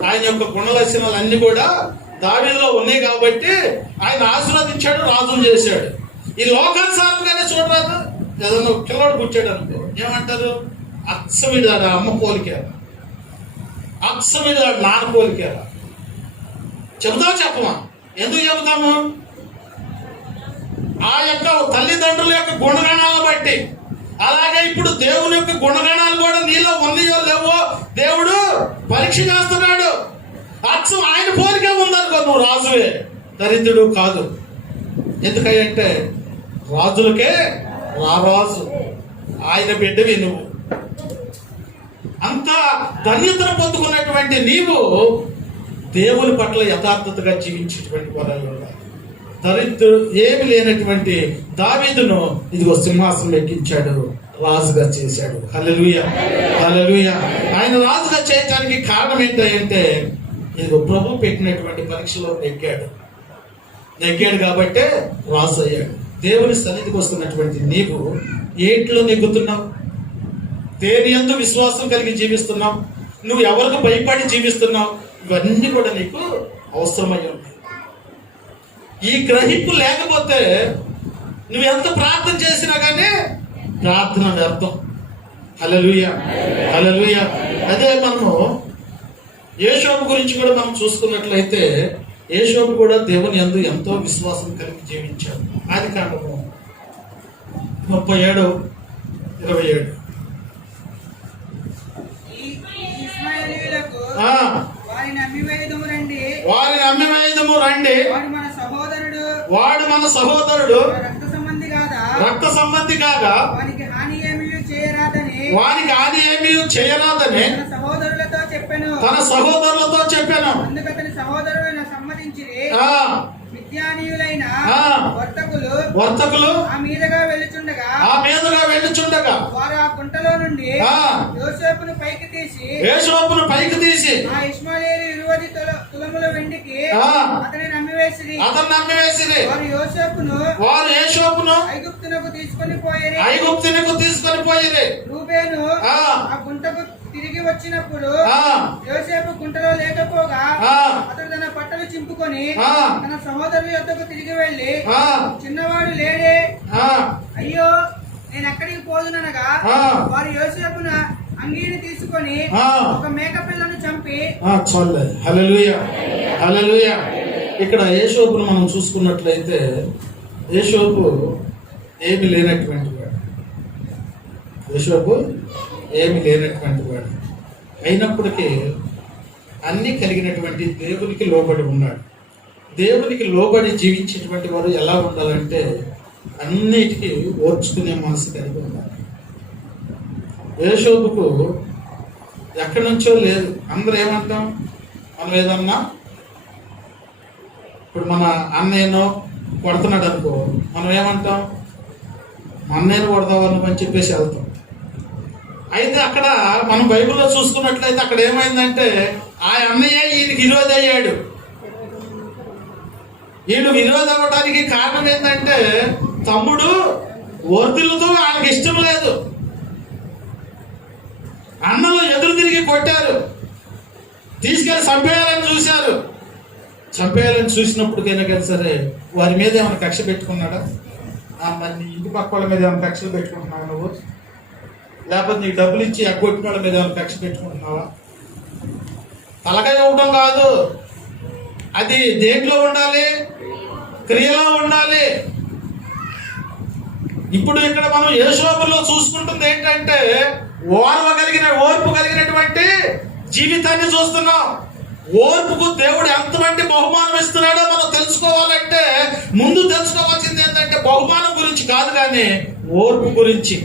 ఆయన యొక్క గుణ లక్షణాలు అన్ని కూడా దావీదులో ఉన్నాయి కాబట్టి ఆయన ఆశీర్వదించాడు, రాజును చేశాడు. ఈ లోకానుసారంగానే చూడరాదు. ఏదన్నా పిల్లవాడు పుట్టాడు అనుకో, ఏమంటారు? అచ్చమిడాడు అమ్మ పోలికేరా, అచ్చమిడాడు నాన్న పోలికేరా. చెప్పమా? ఎందుకు చెబుతాము? ఆ యొక్క తల్లిదండ్రుల యొక్క గుణగణాలను బట్టి. అలాగే ఇప్పుడు దేవుని యొక్క గుణగణాలు కూడా నీలో ఉన్నాయో లేవో దేవుడు పరీక్ష చేస్తున్నాడు. అచ్చం ఆయన పోలికే ఉందనుకో, నువ్వు రాజువే, దరిద్రుడు కాదు. ఎందుకంటే రాజులకే రారాజు, ఆయన బిడ్డవి నువ్వు. అంత ధన్యతను పొందుకున్నటువంటి నీవు దేవుని పట్ల యథార్థతగా జీవించేటువంటి వారు ఉండాలి. దరిద్రుడు ఏమి లేనటువంటి దావీదును ఇదిగో సింహాసనం ఎక్కించాడు, రాజుగా చేశాడు. హల్లెలూయా, హల్లెలూయా. ఆయన రాజుగా చేయడానికి కారణం ఏంటంటే ఇదిగో ప్రభు పెట్టినటువంటి పరీక్షలో నెగ్గాడు కాబట్టే రాజు అయ్యాడు. దేవుని సన్నిధికి వస్తున్నటువంటి నీవు ఏంట్లో నెగ్గుతున్నావు? దేని యందు విశ్వాసం కలిగి జీవిస్తున్నావు? నువ్వు ఎవరికి భయపడి జీవిస్తున్నావు? ఇవన్నీ కూడా నీకు అవసరమై ఉంటాయి. ఈ గ్రహింపు లేకపోతే నువ్వు ఎంత ప్రార్థన చేసినా కానీ ప్రార్థన వ్యర్థం. హల్లెలూయా, హల్లెలూయా. అదే మనము యోషోబు గురించి కూడా మనం చూసుకున్నట్లయితే యోషోబు కూడా దేవుని యందు ఎంతో విశ్వాసం కలిగి జీవించాడు. ఆదికాండము 37:27. వారిని అమ్మివేయదము రండి, వాడు మన సహోదరుడు, రక్త సంబంధి కాగా వానికి హాని ఏమీ చేయరాదని తన సహోదరులతో చెప్పాను. వర్తకులు ఆ మీదుగా వెళ్ళుచుండగా వారు ఆ గుంటలో నుండి యోసేపును పైకి తీసి ఆ ఇష్మాయేలు 20 తులముల వెండికి అతనిని అమ్మివేసిరి. వారు యోసేపును ఐగుప్తునకు తీసుకొని పోయిరి. రూబేను ఆ గుంటకు తిరిగి వచ్చినప్పుడు యోసేపు గుంటలో లేకపోగా అతడు తన బట్టలు చింపుకొని తన సహోదరుల యొద్దకు తిరిగి వెళ్ళి, చిన్నవాడు లేడే, అయ్యో నేను ఎక్కడికి పోదుననగా వారు యోసేపున అంగీని తీసుకొని ఒక మేక పిల్లను చంపి. హల్లెలూయా, హల్లెలూయా. ఇక్కడ యోసేపును మనం చూసుకున్నట్లయితే యోసేపు ఏమి లేనటువంటి వాడు, అయినప్పటికీ అన్ని కలిగినటువంటి దేవునికి లోబడి ఉన్నాడు. దేవునికి లోబడి జీవించేటువంటి వారు ఎలా ఉండాలంటే అన్నిటికీ ఓర్చుకునే మనసు కలిగి ఉండాలి. యోసేపుకు ఎక్కడి నుంచో లేదు. అందరూ ఏమంటాం, మనం ఏదన్నా ఇప్పుడు మన అన్నయ్యనో కొడుతున్నాడు అనుకో, మనం ఏమంటాం, మా అన్నయ్యను కొడతావాళ్ళు అని చెప్పేసి వెళ్తాం. అయితే అక్కడ మనం బైబిల్లో చూసుకున్నట్లయితే అక్కడ ఏమైందంటే ఆ అన్నయ్య ఈయనకి విరోధి అయ్యాడు. ఈయన విరోధి అవ్వడానికి కారణం ఏంటంటే తమ్ముడు వర్ధిల్లుతో ఆయనకి ఇష్టం లేదు. అన్నలు ఎదురు తిరిగి కొట్టారు, తీసుకెళ్లి చంపేయాలని చూసినప్పటికైనా కానీ సరే వారి మీద ఏమైనా కక్ష పెట్టుకున్నాడా? మరి నీ ఇంటి పక్క వాళ్ళ మీద ఏమైనా కక్షలు పెట్టుకుంటున్నావా నువ్వు? లేకపోతే నీకు డబ్బులు ఇచ్చి ఎగ్గొట్టిన వాళ్ళ మీద ఏమైనా కక్ష పెట్టుకుంటున్నావా? తలకాయ ఇవ్వటం కాదు, అది దేంట్లో ఉండాలి? క్రియలో ఉండాలి. ఇప్పుడు ఇక్కడ మనం యోసేపులో చూసుకుంటుంది ఏంటంటే ఓర్పు కలిగినటువంటి జీవితాన్ని చూస్తున్నాం. ఓర్పుకు దేవుడు ఎంతమంది బహుమానం ఇస్తున్నాడో మనం తెలుసుకోవాలంటే ముందు తెలుసుకోవాల్సింది ఏంటంటే బహుమానం గురించి కాదు కానీ ఓర్పు గురించి.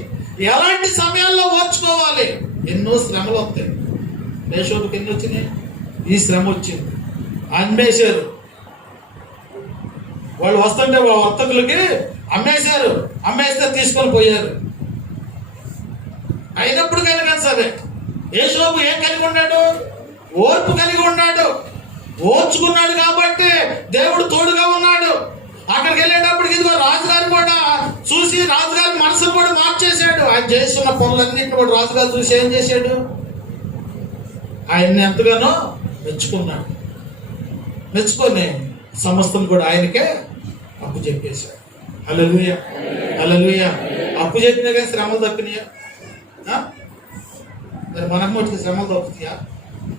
ఎలాంటి సమయాల్లో ఓర్చుకోవాలి? ఎన్నో శ్రమలు వస్తాయి. యోసేపుకి ఎన్ని వచ్చినాయి? ఈ శ్రమ వచ్చింది. అమ్మేశారు, వాళ్ళు వస్తుంటే వర్తకులకి అమ్మేస్తే తీసుకొని పోయారు. అయినప్పటికైనా కానీ సరే యోసేపు ఏం కలిగి ఉన్నాడు? ఓర్పు కలిగి ఉన్నాడు. ఓర్చుకున్నాడు కాబట్టి దేవుడు తోడుగా ఉన్నాడు. అక్కడికి వెళ్ళేటప్పటికి ఇదిగో రాజుగారిని కూడా చూసి రాజుగారి మనసును కూడా మార్చేశాడు. ఆయన చేస్తున్న పనులన్నింటినీ కూడా రాజుగారు చూసి ఏం చేశాడు? ఆయన్ని ఎంతగానో మెచ్చుకొని సమస్తం కూడా ఆయనకే అప్పు చెప్పేశాడు. హల్లెలూయా, హల్లెలూయా. అప్పు చెప్పినా కానీ శ్రమలు తప్పినాయా? మరి మనకు వచ్చే శ్రమలు తప్పుతాయా?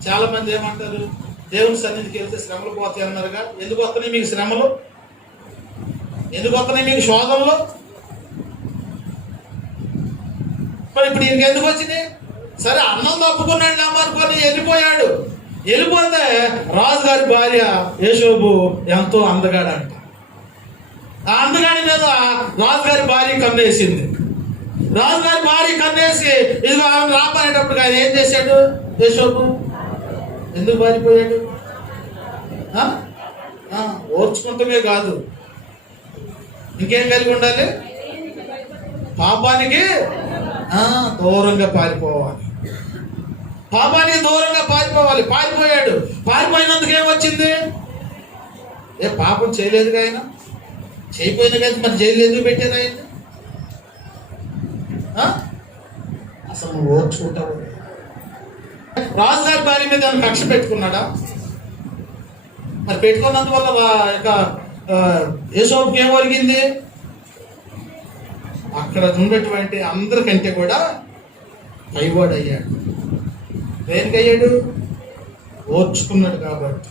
చాలా మంది ఏమంటారు, దేవుని సన్నిధికి వెళ్తే శ్రమలు పోతాయి అన్నారుగా. ఎందుకు వస్తున్నాయి మీకు శ్రమలు? ఎందుకు వస్తున్నాయి మీకు శోధనలు? మరి ఇప్పుడు ఈయనకి ఎందుకు వచ్చినాయి? సరే అన్నం తప్పుకున్నాడు అనుకొని వెళ్ళిపోతే రాజుగారి భార్య యోసేపు ఎంతో అందగాడంట. ఆ అందగాడి మీద రాజుగారి భార్య కన్నేసింది. రాజుగారి భార్య కన్నేసి ఇదిగో ఆమె రాబోయేటప్పుడు ఆయన ఏం చేశాడు? యేషోబు ఎందుకు పారిపోయాడు? ఓర్చుకుంటమే కాదు, ఇంకేం కలిగి ఉండాలి? పాపానికి దూరంగా పారిపోవాలి. పాపానికి దూరంగా పారిపోవాలి. పారిపోయాడు. పారిపోయినందుకు ఏమొచ్చింది? పాపం చేయలేదు ఆయన, చేయపోయిన కదా మరి జైలు ఎందుకు పెట్టారు ఆయన? అసలు నువ్వు ఓర్చుకుంటావు? రాజుగారి భార్య మీద ఏమైనా కక్ష పెట్టుకున్నాడా? మరి పెట్టుకున్నందువల్ల యేసోబుకి ఏం ఒరిగింది? అక్కడ ఉన్నటువంటి అందరికంటే కూడా పైవాడు అయ్యాడు. దేనికి అయ్యాడు? ఓర్చుకున్నాడు కాబట్టి,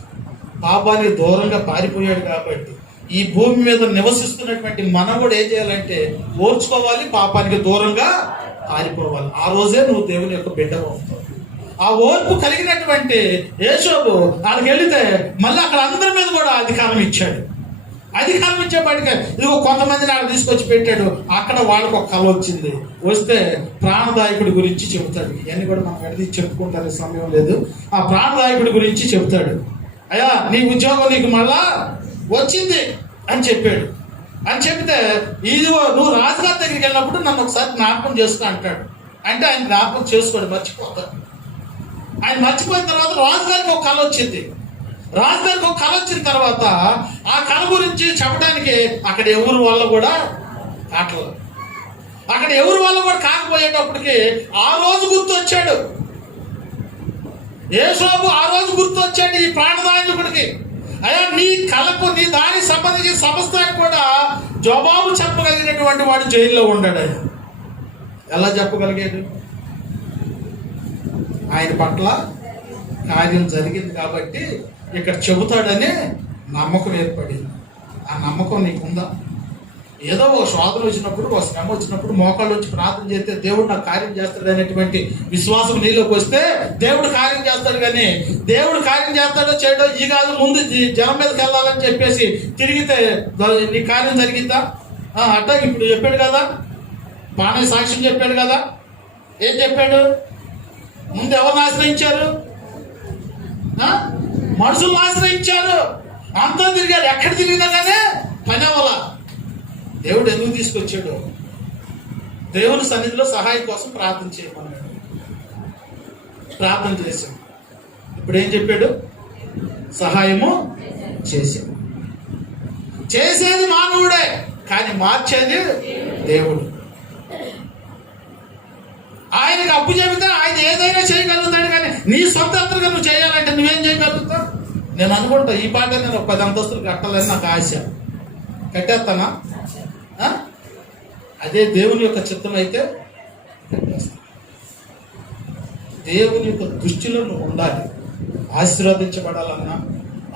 పాపానికి దూరంగా పారిపోయాడు కాబట్టి. ఈ భూమి మీద నివసిస్తున్నటువంటి మనం కూడా ఏం చేయాలంటే ఓర్చుకోవాలి, పాపానికి దూరంగా పారిపోవాలి. ఆ రోజే నువ్వు దేవుని యొక్క బిడ్డగా అవుతావు. ఆ ఓర్పు కలిగినటువంటి యేషోబు వాళ్ళకి వెళితే మళ్ళీ అక్కడ అందరి మీద కూడా అధికారం ఇచ్చాడు. అధికారం ఇచ్చేపాటికి ఇదిగో కొంతమందిని అక్కడ తీసుకొచ్చి పెట్టాడు. అక్కడ వాళ్ళకు ఒక కళ వచ్చింది. వస్తే ప్రాణదాయకుడి గురించి చెబుతాడు. ఇవన్నీ కూడా మనం ఎడిది చెప్పుకుంటారు, సమయం లేదు. ఆ ప్రాణదాయకుడి గురించి చెబుతాడు. అయ్యా నీ ఉద్యోగం నీకు మళ్ళా వచ్చింది అని చెప్పాడు. అని చెప్తే ఇదిగో నువ్వు రాజుగారి దగ్గరికి వెళ్ళినప్పుడు నన్ను ఒకసారి జ్ఞాపకం చేసుకో అంటాడు. అంటే ఆయన జ్ఞాపకం చేసుకోడు, మర్చిపోతాడు. ఆయన మర్చిపోయిన తర్వాత రాజుగారికి ఒక కళ వచ్చింది. రాజుగారికి ఒక కళ వచ్చిన తర్వాత ఆ కళ గురించి చెప్పడానికి అక్కడ ఎవరు వల్ల కూడా కాటలు, అక్కడ ఎవరు వల్ల కూడా కాకపోయేటప్పటికి ఆ రోజు గుర్తు వచ్చాడు యేషోబు. ఆ రోజు గుర్తు వచ్చాడు ఈ ప్రాణదాయకుడికి. అయ్యా నీ కళకు నీ దానికి సంబంధించిన సమస్తానికి కూడా జవాబు చెప్పగలిగినటువంటి వాడు జైల్లో ఉన్నాడు. ఆయన ఎలా చెప్పగలిగాడు? ఆయన పట్ల కార్యం జరిగింది కాబట్టి ఇక్కడ చెబుతాడనే నమ్మకం ఏర్పడింది. ఆ నమ్మకం నీకుందా? ఏదో ఒక శోధన వచ్చినప్పుడు, ఒక శ్రమ వచ్చినప్పుడు మోకాళ్ళు వచ్చి ప్రార్థన చేస్తే దేవుడు నాకు కార్యం చేస్తాడు అనేటువంటి విశ్వాసం నీలోకి వస్తే దేవుడు కార్యం చేస్తాడు. కానీ దేవుడు కార్యం చేస్తాడో చేయడో ఈ కాదు, ముందు జనం మీదకి వెళ్ళాలని చెప్పేసి తిరిగితే నీ కార్యం జరిగిందా? అట్ట ఇప్పుడు చెప్పాడు కదా, బాగానే సాక్ష్యం చెప్పాడు కదా. ఏం చెప్పాడు? ముందు ఎవరిని ఆశ్రయించారు? మనుషులను ఆశ్రయించారు. అంతా తిరిగారు. ఎక్కడ తిరిగినా కానీ పని అవ్వాల. దేవుడు ఎందుకు తీసుకొచ్చాడు? దేవుని సన్నిధిలో సహాయం కోసం ప్రార్థన చేయమన్నాడు. ప్రార్థన చేశాం. ఇప్పుడు ఏం చెప్పాడు? సహాయము చేశాడు. చేసేది మానవుడే, కానీ మార్చేది దేవుడు. ఆయనకు అప్పు చెబితే ఆయన ఏదైనా చేయగలుగుతాడు. కానీ నీ సొంత అంతగా నువ్వు చేయాలంటే నువ్వేం చేయగలుగుతావు? నేను అనుకుంటా ఈ పాట నేను 10 అంతస్తులు కట్టాలని నాకు ఆశ. కట్టేస్తానా? అదే దేవుని యొక్క చిత్తం అయితే కట్టేస్తా. దేవుని యొక్క దృష్టిలో నువ్వు ఉండాలి. ఆశీర్వదించబడాలన్నా,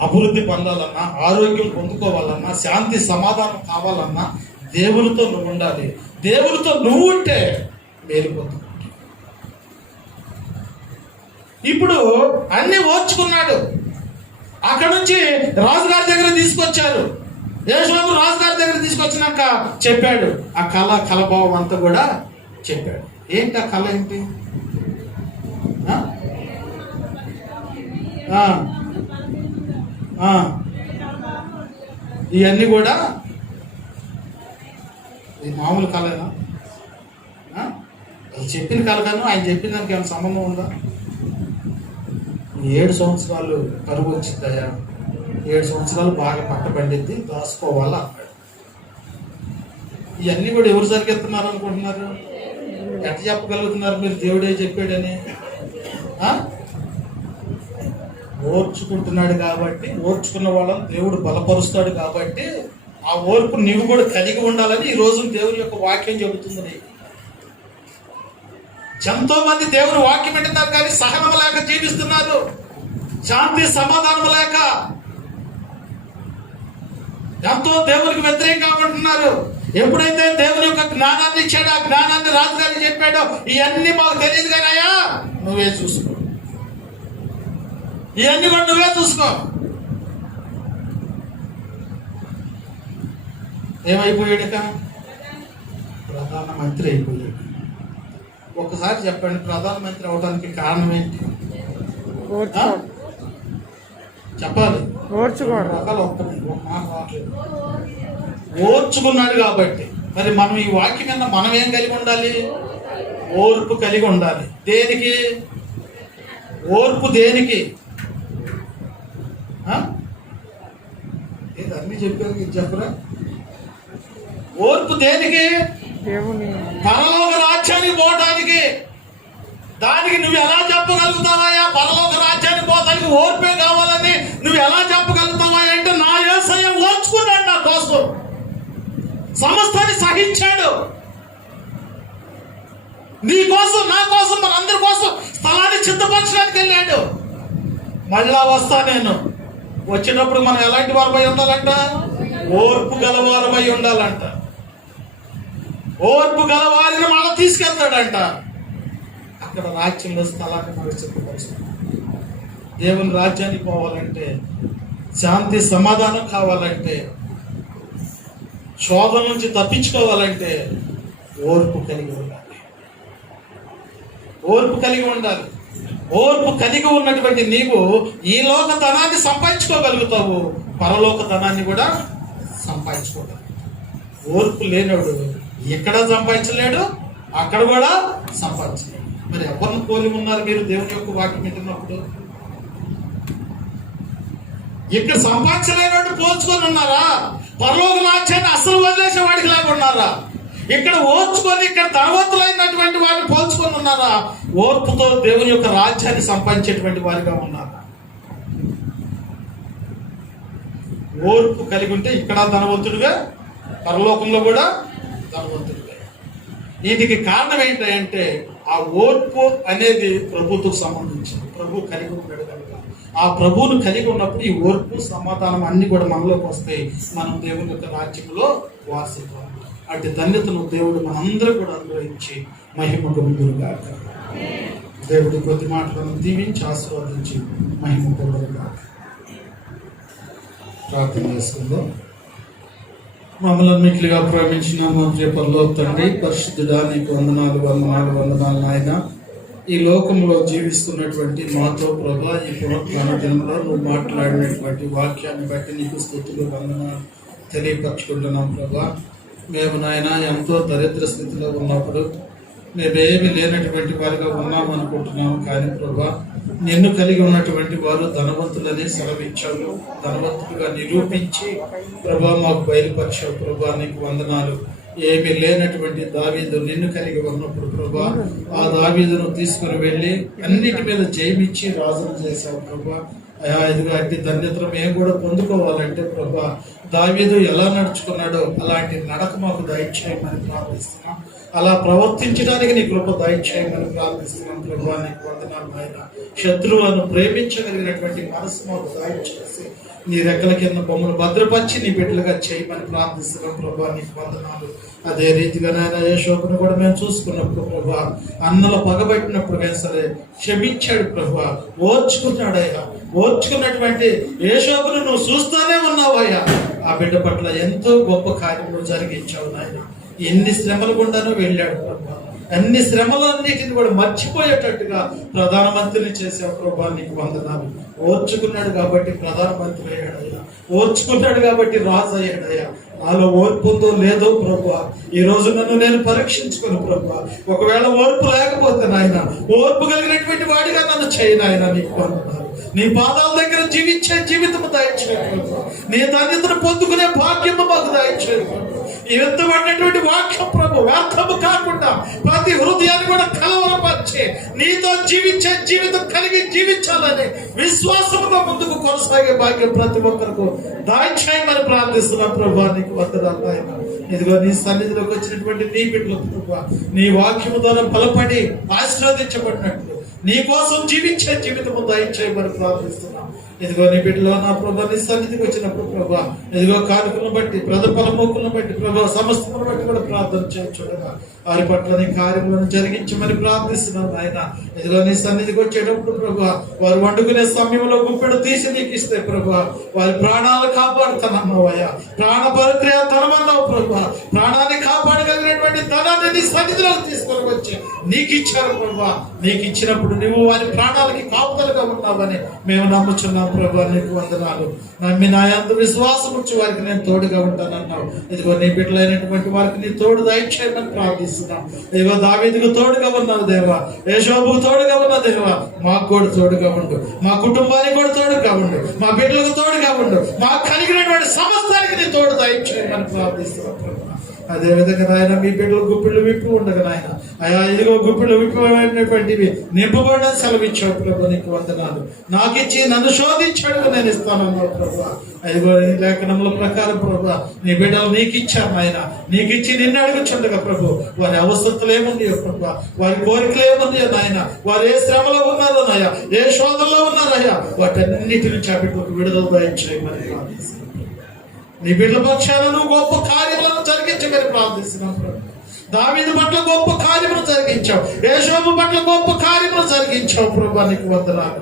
అభివృద్ధి పొందాలన్నా, ఆరోగ్యం పొందుకోవాలన్నా, శాంతి సమాధానం కావాలన్నా దేవునితో నువ్వు ఉండాలి. దేవునితో నువ్వు ఉంటే మేలుపోతావు. ఇప్పుడు అన్ని ఓర్చుకున్నాడు. అక్కడ నుంచి రాజుగారి దగ్గర తీసుకొచ్చారు. యేషోబు రాజుగారి దగ్గర తీసుకొచ్చినాక చెప్పాడు. ఆ కళభావం అంతా కూడా చెప్పాడు. ఏంటి ఆ కళ? ఏంటి? ఇవన్నీ కూడా ఇది మామూలు కళనా? చెప్పిన కళ కాను ఆయన చెప్పిన దానికి ఏమైనా సంబంధం ఉందా? 7 సంవత్సరాలు కరువు వచ్చిందయా, 7 సంవత్సరాలు బాగా పంట పండిద్ది, దాచుకోవాలా అన్నాడు. ఇవన్నీ కూడా ఎవరు జరిగెత్తున్నారు అనుకుంటున్నారు? ఎట్లా చెప్పగలుగుతున్నారు మీరు దేవుడే చెప్పాడని? ఓర్చుకుంటున్నాడు కాబట్టి, ఓర్చుకున్న వాళ్ళని దేవుడు బలపరుస్తాడు కాబట్టి ఆ ఓర్పు నీవు కూడా కలిగి ఉండాలని ఈ రోజు దేవుని యొక్క వాక్యం చెబుతుంది నీకు. ఎంతో మంది దేవుని వాక్యం వింటున్నారు కానీ సహనం లేక జీవిస్తున్నారు, శాంతి సమాధానం లేక ఎంతో దేవునికి వ్యతిరేకంగా ఉంటున్నారు. ఎప్పుడైతే దేవుని యొక్క జ్ఞానాన్ని ఇచ్చాడో, ఆ జ్ఞానాన్ని రాజుగారికి చెప్పాడో, ఇవన్నీ మాకు తెలియదు కానీ అయ్యా నువ్వే చూసుకో, ఇవన్నీ కూడా నువ్వే చూసుకో. ఏమైపోయాడు? ప్రధానమంత్రి అయిపోయాడు. ఒకసారి చెప్పండి, ప్రధానమంత్రి అవడానికి కారణం ఏంటి? ఆ? చెప్పాలి. రకాలు వస్తున్నాయి, ఒక మాట రావట్లేదు. ఓర్చుకున్నాడు కాబట్టి. మరి మనం ఈ వాక్యం మీద మనం ఏం కలిగి ఉండాలి? ఓర్పు కలిగి ఉండాలి. దేనికి ఓర్పు? దేనికి? అన్ని చెప్పారు, చెప్పరా? ఓర్పు దేనికి? పరలోక రాజ్యానికి పోవటానికి. దానికి నువ్వు ఎలా చెప్పగలుగుతావా? పరలోక రాజ్యానికి పోతానికి ఓర్పే కావాలని నువ్వు ఎలా చెప్పగలుగుతావా అంటే, నా యేసయ్య ఓర్చుకున్నాడు నా కోసం, సమస్తాన్ని సహించాడు. నీ కోసం, నా కోసం, మనందరి కోసం స్థలాన్ని సిద్ధపరచడానికి వెళ్ళాడు. మళ్ళా వస్తా నేను. వచ్చినప్పుడు మనం ఎలాంటి వారమై ఉండాలంట? ఓర్పు గలవారమై ఉండాలంట. ఓర్పు గలవారిని మళ్ళీ తీసుకెళ్తాడంట. అక్కడ రాజ్యంలో స్థలాన్ని మనకు సిద్ధపరుస్తాడు. దేవుని రాజ్యానికి పోవాలంటే, శాంతి సమాధానం కావాలంటే, శోధన నుంచి తప్పించుకోవాలంటే ఓర్పు కలిగి ఉండాలి. ఓర్పు కలిగి ఉండాలి. ఓర్పు కలిగి ఉన్నటువంటి నీవు ఈ లోక ధనాన్ని సంపాదించుకోగలుగుతావు, పరలోక ధనాన్ని కూడా సంపాదించుకోగలుగుతావు. ఓర్పు లేనివాడు ఎక్కడ సంపాదించలేడు, అక్కడ కూడా సంపాదించలేడు. మరి ఎవరిని పోలి ఉన్నారు మీరు దేవుని యొక్క వాక్యం వింటున్నప్పుడు? ఇక్కడ సంపాదించలేనివాడు పోల్చుకొని ఉన్నారా? పరలోక రాజ్యాన్ని అసలు వదిలేసే వాడికి లాగా ఉన్నారా? ఇక్కడ ఓర్చుకొని ఇక్కడ ధనవంతులైనటువంటి వారిని పోల్చుకొని ఉన్నారా? ఓర్పుతో దేవుని యొక్క రాజ్యాన్ని సంపాదించేటువంటి వారిగా ఉన్నారా? ఓర్పు కలిగి ఉంటే ఇక్కడ ధనవంతుడిగా, పరలోకంలో కూడా ధనవంతుడిగా. వీటికి కారణం ఏంటంటే ఆ ఓర్పు అనేది ప్రభుత్వకు సంబంధించింది. ప్రభు కలిగి ఉన్నాడు కనుక, ఆ ప్రభువును కలిగి ఉన్నప్పుడు ఈ ఓర్పు సమాధానం అన్ని కూడా మనలోకి వస్తాయి. మనం దేవుని యొక్క రాజ్యంలో వారసులు. అటు ధన్యతను దేవుడు మనందరూ కూడా అనుగ్రహించి మహిమ పొందుగాక. దేవుడి కొద్ది మాటలను దీవించి ఆశీర్వదించి మహిమ పొందుగాక. ప్రార్థన చేసుకుందాం. మమ్మల్ని మిట్లుగా ప్రేమించిన మా ప్రియ పరలోక తండ్రి, పరిశుద్ధుడా, నీకు వందనాలు వందనాలు వందనాలు నాయన. ఈ లోకంలో జీవిస్తున్నటువంటి మాతో ప్రభా, ఈ పునరుత్థాన దినంలో నువ్వు మాట్లాడినటువంటి వాక్యాన్ని బట్టి నీకు స్తుతులు వందనాలు తెలియపరచుకుంటున్నాం ప్రభా. మేము నాయన ఎంతో దరిద్ర స్థితిలో ఉన్నప్పుడు, మేమేమి లేనటువంటి వారిగా ఉన్నాము అనుకుంటున్నాము. కానీ ప్రభా, నిన్ను కలిగి ఉన్నటువంటి వారు ధనవంతులని సెలవిచ్చావు. ధనవంతులుగా నిరూపించి ప్రభా మాకు బయలుపరిచావు. ప్రభా నీకు వందనాలు. ఏమి లేనటువంటి దావీదు నిన్ను కలిగి ఉన్నప్పుడు ప్రభా, ఆ దావీదును తీసుకుని వెళ్ళి అన్నిటి మీద జయమిచ్చి రాజును చేశావు ప్రభా. ఇదిగో అట్టి ధన్యతను మేము కూడా పొందుకోవాలంటే ప్రభా, దావీదు ఎలా నడుచుకున్నాడో అలాంటి నడక మాకు దయచేయమని ప్రార్థిస్తున్నాం. అలా ప్రవర్తించడానికి నీ కృప దయచేయమని ప్రార్థిస్తున్నాం ప్రభా. నీకు వందనాలు నాయన. శత్రువులను ప్రేమించగలిగినటువంటి మనసు మాకు దయచేసి నీ రెక్కల కింద బొమ్మలు భద్రపరిచి నీ బిడ్డలుగా చేయమని ప్రార్థిస్తున్నాం ప్రభా. నీకు వందనాలు. అదే రీతిగా నాయన యేషోబును కూడా మేము చూసుకున్నప్పుడు ప్రభా, అన్నలు పగబట్టినప్పుడు కానీ సరే క్షమించాడు ప్రభా, ఓర్చుకున్నాడయ్యా. ఓర్చుకున్నటువంటి యేషోబును నువ్వు చూస్తూనే ఉన్నావయ్యా. ఆ బిడ్డ పట్ల ఎంతో గొప్ప కార్యములు జరిగించావు నాయన. ఎన్ని శ్రమలు గుండానో వెళ్ళాడు ప్రభా. అన్ని శ్రమలన్నిటిని కూడా మర్చిపోయేటట్టుగా ప్రధానమంత్రిని చేసావు ప్రభా. నీకు వందనాలు. ఓర్చుకున్నాడు కాబట్టి ప్రధానమంత్రి అయ్యాడయ్యా. ఓర్చుకున్నాడు కాబట్టి రాజు అయ్యాడయ్యా. నాలో ఓర్పు ఉందో లేదో ప్రభా, ఈ రోజు నన్ను నేను పరీక్షించుకుని ప్రభా. ఒకవేళ ఓర్పు లేకపోతే నాయన, ఓర్పు కలిగినటువంటి వాడిగా నన్ను చేయనాయన. నీకు వందనాలు. నీ పాదాల దగ్గర జీవించే జీవితం దయచేయు. నీ ధన్యతను పొందుకునే భాగ్యము మాకు దయచేయు. ఎత్తబడినటువంటి వాక్యం ప్రభు వ్యర్థము కాకుండా ప్రతి హృదయాన్ని కూడా కలవరపరిచే నీతో జీవించే జీవితం కలిగి జీవించాలని విశ్వాసముగా ముందుకు కొనసాగే భాగ్యం ప్రతి ఒక్కరికి దయచేయమని ప్రార్థిస్తున్నాం ప్రభా. నీకు వందనాలు నాయన. ఇదిగో నీ సన్నిధిలోకి వచ్చినటువంటి నీ బిడ్డలకు ప్రభా, నీ వాక్యము ద్వారా బలపడి ఆశీర్వదించబడినట్లు నీ కోసం జీవించే జీవితము దయచేయమని ప్రార్థిస్తున్నాం. ఇదిగో నీ బిడ్డలో నా ప్రభా నీ సన్నిధికి వచ్చినప్పుడు ప్రభా ఇదిగో కానుకలను బట్టి ప్రతిఫల మొక్కులను బట్టి ప్రభా సమస్తమును బట్టి కూడా ప్రార్థన చేయొచ్చుగా వారి పట్ల నీ కార్యములను జరిగించమని ప్రార్థిస్తున్నాను ఆయన. ఇదిగో నీ సన్నిధికి వచ్చేటప్పుడు ప్రభా వారు వండుకునే సమయంలో గుప్పెడు తీసి నీకు ఇస్తే ప్రభా వారి ప్రాణాలు కాపాడుతానన్నావయ్యా. ప్రాణ పరిక్రియ ధనమన్నావు ప్రభా. ప్రాణాన్ని కాపాడగలిగినటువంటి ధనాన్ని నీ సన్నిధిలోకి తీసుకొని వచ్చి నీకు ఇచ్చారు ప్రభా. నీకు ఇచ్చినప్పుడు నువ్వు వారి ప్రాణాలకి కాపుదలుగా ఉన్నావని మేము నమ్ముచున్నాం ప్రభా. నీకు వందనాలు. నమ్మి నా యందు విశ్వాసం వచ్చి వారికి నేను తోడుగా ఉంటానన్నావు. ఇదిగో నీ బిడ్డలైనటువంటి వారికి నీ తోడు దయచేయమని ప్రార్థిస్తున్నాం. ఇదిగో దావీదుకు తోడుగా ఉన్నావు దేవా, యేషోబుకు తోడుగా ఉన్న దేవా, మాకు కూడా తోడుగా ఉండు, మా కుటుంబానికి కూడా తోడుగా ఉండు, మా బిడ్డలకు తోడుగా ఉండు, మాకు కలిగినటువంటి సమస్తానికి నీ తోడు దయచేయమని ప్రార్థిస్తున్నాం ప్రభా. అదే విధంగా నాయన మీ బిడ్డలు గుప్పిళ్ళు విప్పి ఉండగా నాయన అయా ఇదిగో గుప్పిళ్ళు విప్పినటువంటివి నింపబడిన సెలవిచ్చావు ప్రభు. నీకు వందనాలు. నాకు ఇచ్చి నన్ను శోధించాడు నేను ఇస్తానన్నావు ప్రభు. ఇదిగో లేఖనముల ప్రకారం ప్రభు నీ బిడ్డలు నీకు ఇచ్చారు నాయన. నీకు ఇచ్చి నిన్ను అడుగుచుండగా ప్రభు వారి అవసరతలు ఏముంది ప్రభు, వారి కోరికలు ఏముంది నాయన, వారు ఏ శ్రమలో ఉన్నారో నాయ, ఏ శోధనలో ఉన్నారయ్యా, వాటన్నిటి నుంచి ఆ బిడ్డలకు విడుదల దయచేయమని ప్రార్థిస్తున్నాను. నీ బిడ్డల పక్షాలను గొప్ప కార్యములను జరిగించమని ప్రార్థిస్తున్నాం ప్రభు. దావీదు పట్ల గొప్ప కార్యములు జరిగించావు, యేషోబు పట్ల గొప్ప కార్యములు జరిగించావు ప్రభు. నీకు వందనాలు.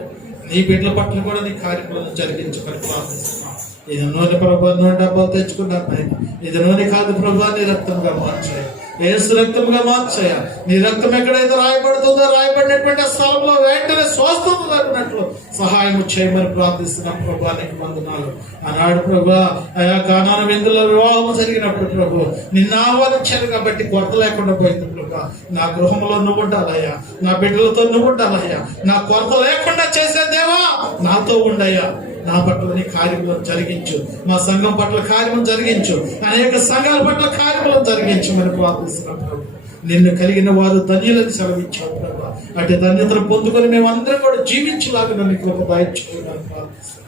నీ బిడ్డల పట్ల కూడా నీ కార్యములను జరిగించమని ప్రార్థిస్తున్నాం. ఇది నూనె ప్రభు, నూనె డబ్బాలు తెచ్చుకున్నాను ఆయన. ఇది నూనె కాదు ప్రభు, నీ రక్తంగా మార్చాయి, యేసు రక్తంగా మార్చాయ. నీ రక్తం ఎక్కడైతే రాయబడుతుందో రాయబడినటువంటి స్థలంలో వెంటనే స్వస్థత జరిగినట్లు సహాయం చేయమని ప్రార్థిస్తున్నాం ప్రభా. నీకు వందనాలు. ఆనాడు ప్రభా ఆయా కానాను విందులో వివాహం జరిగినప్పుడు ప్రభు నిన్ను ఆహ్వానించారు కాబట్టి కొరత లేకుండా పోయింది ప్రభా. నా గృహంలో నువ్వు ఉండాలయ్యా, నా బిడ్డలతో నువ్వు ఉండాలయ్యా, నా కొరత లేకుండా చేసే దేవా నాతో ఉండయ్యా. నా పట్ల నీ కార్యములను జరిగించు, మా సంఘం పట్ల కార్యములను జరిగించు, అనేక సంఘాల పట్ల కార్యములను జరిగించమని ప్రార్థిస్తున్నాం ప్రభు. నిన్ను కలిగిన వారు ధన్యులను సెలవిచ్చావు ప్రభా. అటు ధన్యతను పొందుకొని మేమందరం కూడా జీవించలాగా నీకు కృప దయచేయమని ప్రార్థిస్తున్నాం.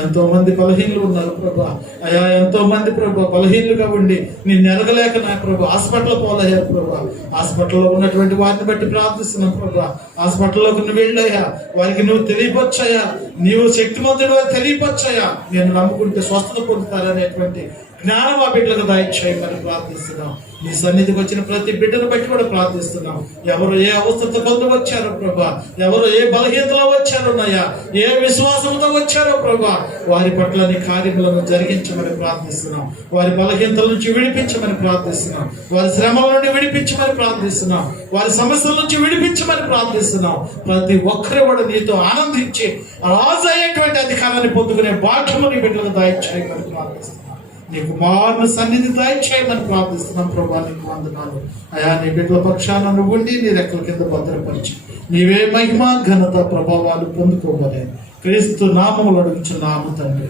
ఎంతో మంది బలహీనులు ఉన్నారు ప్రభా. అయా ఎంతో మంది ప్రభా బలహీనులుగా ఉండి నేను ఎరగలేక నా ప్రభా హాస్పిటల్ పోలయ్యా ప్రభా. హాస్పిటల్లో ఉన్నటువంటి వారిని బట్టి ప్రార్థిస్తున్నాం ప్రభా. హాస్పిటల్లోకి నువ్వు వెళ్ళాయా, వారికి నువ్వు తెలియపచ్చాయా, నీవు శక్తిమంతుడు వారికి తెలియపచ్చాయా, నేను నమ్ముకుంటే స్వస్థత పొందుతారనేటువంటి జ్ఞానం ఆ బిడ్డలకు దయచేయమని ప్రార్థిస్తున్నాం. నీ సన్నిధికి వచ్చిన ప్రతి బిడ్డను బట్టి కూడా ప్రార్థిస్తున్నాం. ఎవరు ఏ అవస్థతో పొందు వచ్చారో ప్రభా, ఎవరు ఏ బలహీనతలో వచ్చారో నయ్యా, ఏ విశ్వాసంతో వచ్చారో ప్రభా, వారి పట్ల నీ కార్యములను జరిగించమని ప్రార్థిస్తున్నాం. వారి బలహీనతల నుంచి విడిపించమని ప్రార్థిస్తున్నాం. వారి శ్రమల నుండి విడిపించమని ప్రార్థిస్తున్నాం. వారి సమస్యల నుంచి విడిపించమని ప్రార్థిస్తున్నాం. ప్రతి ఒక్కరు కూడా నీతో ఆనందించి రాజు అయ్యేటువంటి అధికారాన్ని పొందుకునే భాగ్యము నీ బిడ్డలకు దయచేయమని ప్రార్థిస్తున్నాం. నీ కుమారుని సన్నిధి దయచేయమని ప్రార్థిస్తున్నాం ప్రభా. నీకు వందనాలు. అయా నీ బిడ్డల పక్షాన నువ్వు ఉండి నీ రెక్కల కింద భద్రపరిచి నీవే మహిమ ఘనత ప్రభావాలు పొందుకోవాలి. క్రీస్తు నామములు అడుగుచున్నాము తండ్రి,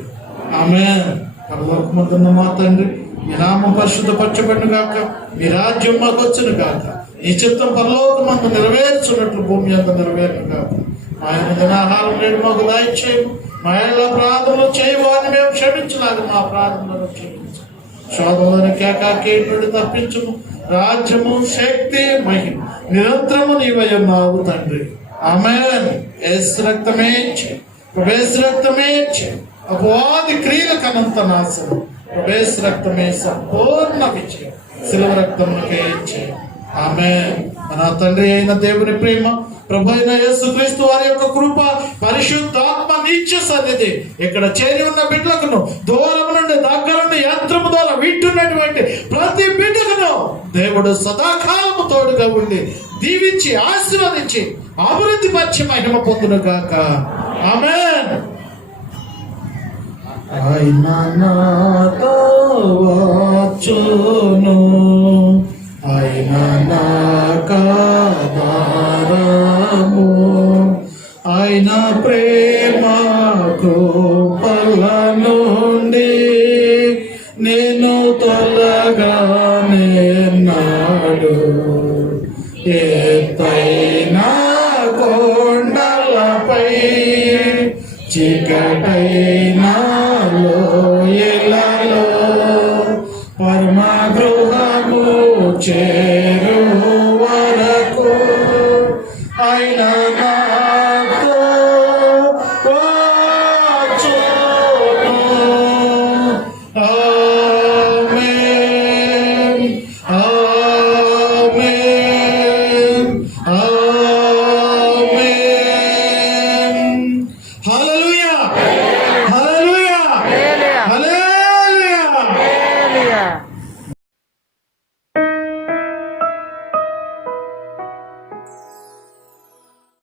ఆమేన్. పరలోకమందున్న మా తండ్రి, మీ నామం పరిశుద్ధపరచబడును గాక, మీ రాజ్యం మాకు వచ్చును గాక, నీ చిత్తం పరలోకమందు నెరవేర్చున్నట్లు భూమి అంతా నెరవేరును గాక. ఆయన జనాహారం నేడు మాకు దయచేయము, మా ఎలా ప్రార్థనలు చేయవారిని మేము క్షమించలాగా మా ప్రార్థనలను క్షమించు. శోధనలోని కేకాకేయుడి తప్పించుము. రాజ్యము శక్తి మహిమ నిరంతరము నీవై ఉన్నావు తండ్రి, ఆమేన్. యేసు రక్తమే ప్రవేశ రక్తమే అపవాది క్రియలకు అనంత నాశనం, ప్రవేశ రక్తమే సంపూర్ణ విజయం, శిలువ రక్తమునకే ఇచ్చేయం. ఆమేన్. మన తండ్రి అయిన దేవుని ప్రేమ, ప్రభు అయిన యేసుక్రీస్తు వారి యొక్క కృప, పరిశుద్ధాత్మ నిత్య సన్నిధి ఇక్కడ చేరి ఉన్న బిడ్డలను దూరం నుండి దగ్గర నుండి యంత్రము ద్వారా వింటున్నటువంటి ప్రతి బిడ్డలను దేవుడు సదాకాలము తోడుగా ఉండి దీవించి ఆశీర్వదించి అభివృద్ధి పరిచి మహిమ పొందును గాక. ఆమేన్. ఆయన నాతో వచ్చును, ఆయన నాకాధారము, ఆయన ప్రేమ కృపల నుండి నేను తొలగానే నాడు. ఎత్తైన కొండలపై చీకటైన లోయలలో పరమ గృహము చేరు వరకు ఆయన హల్లెలూయా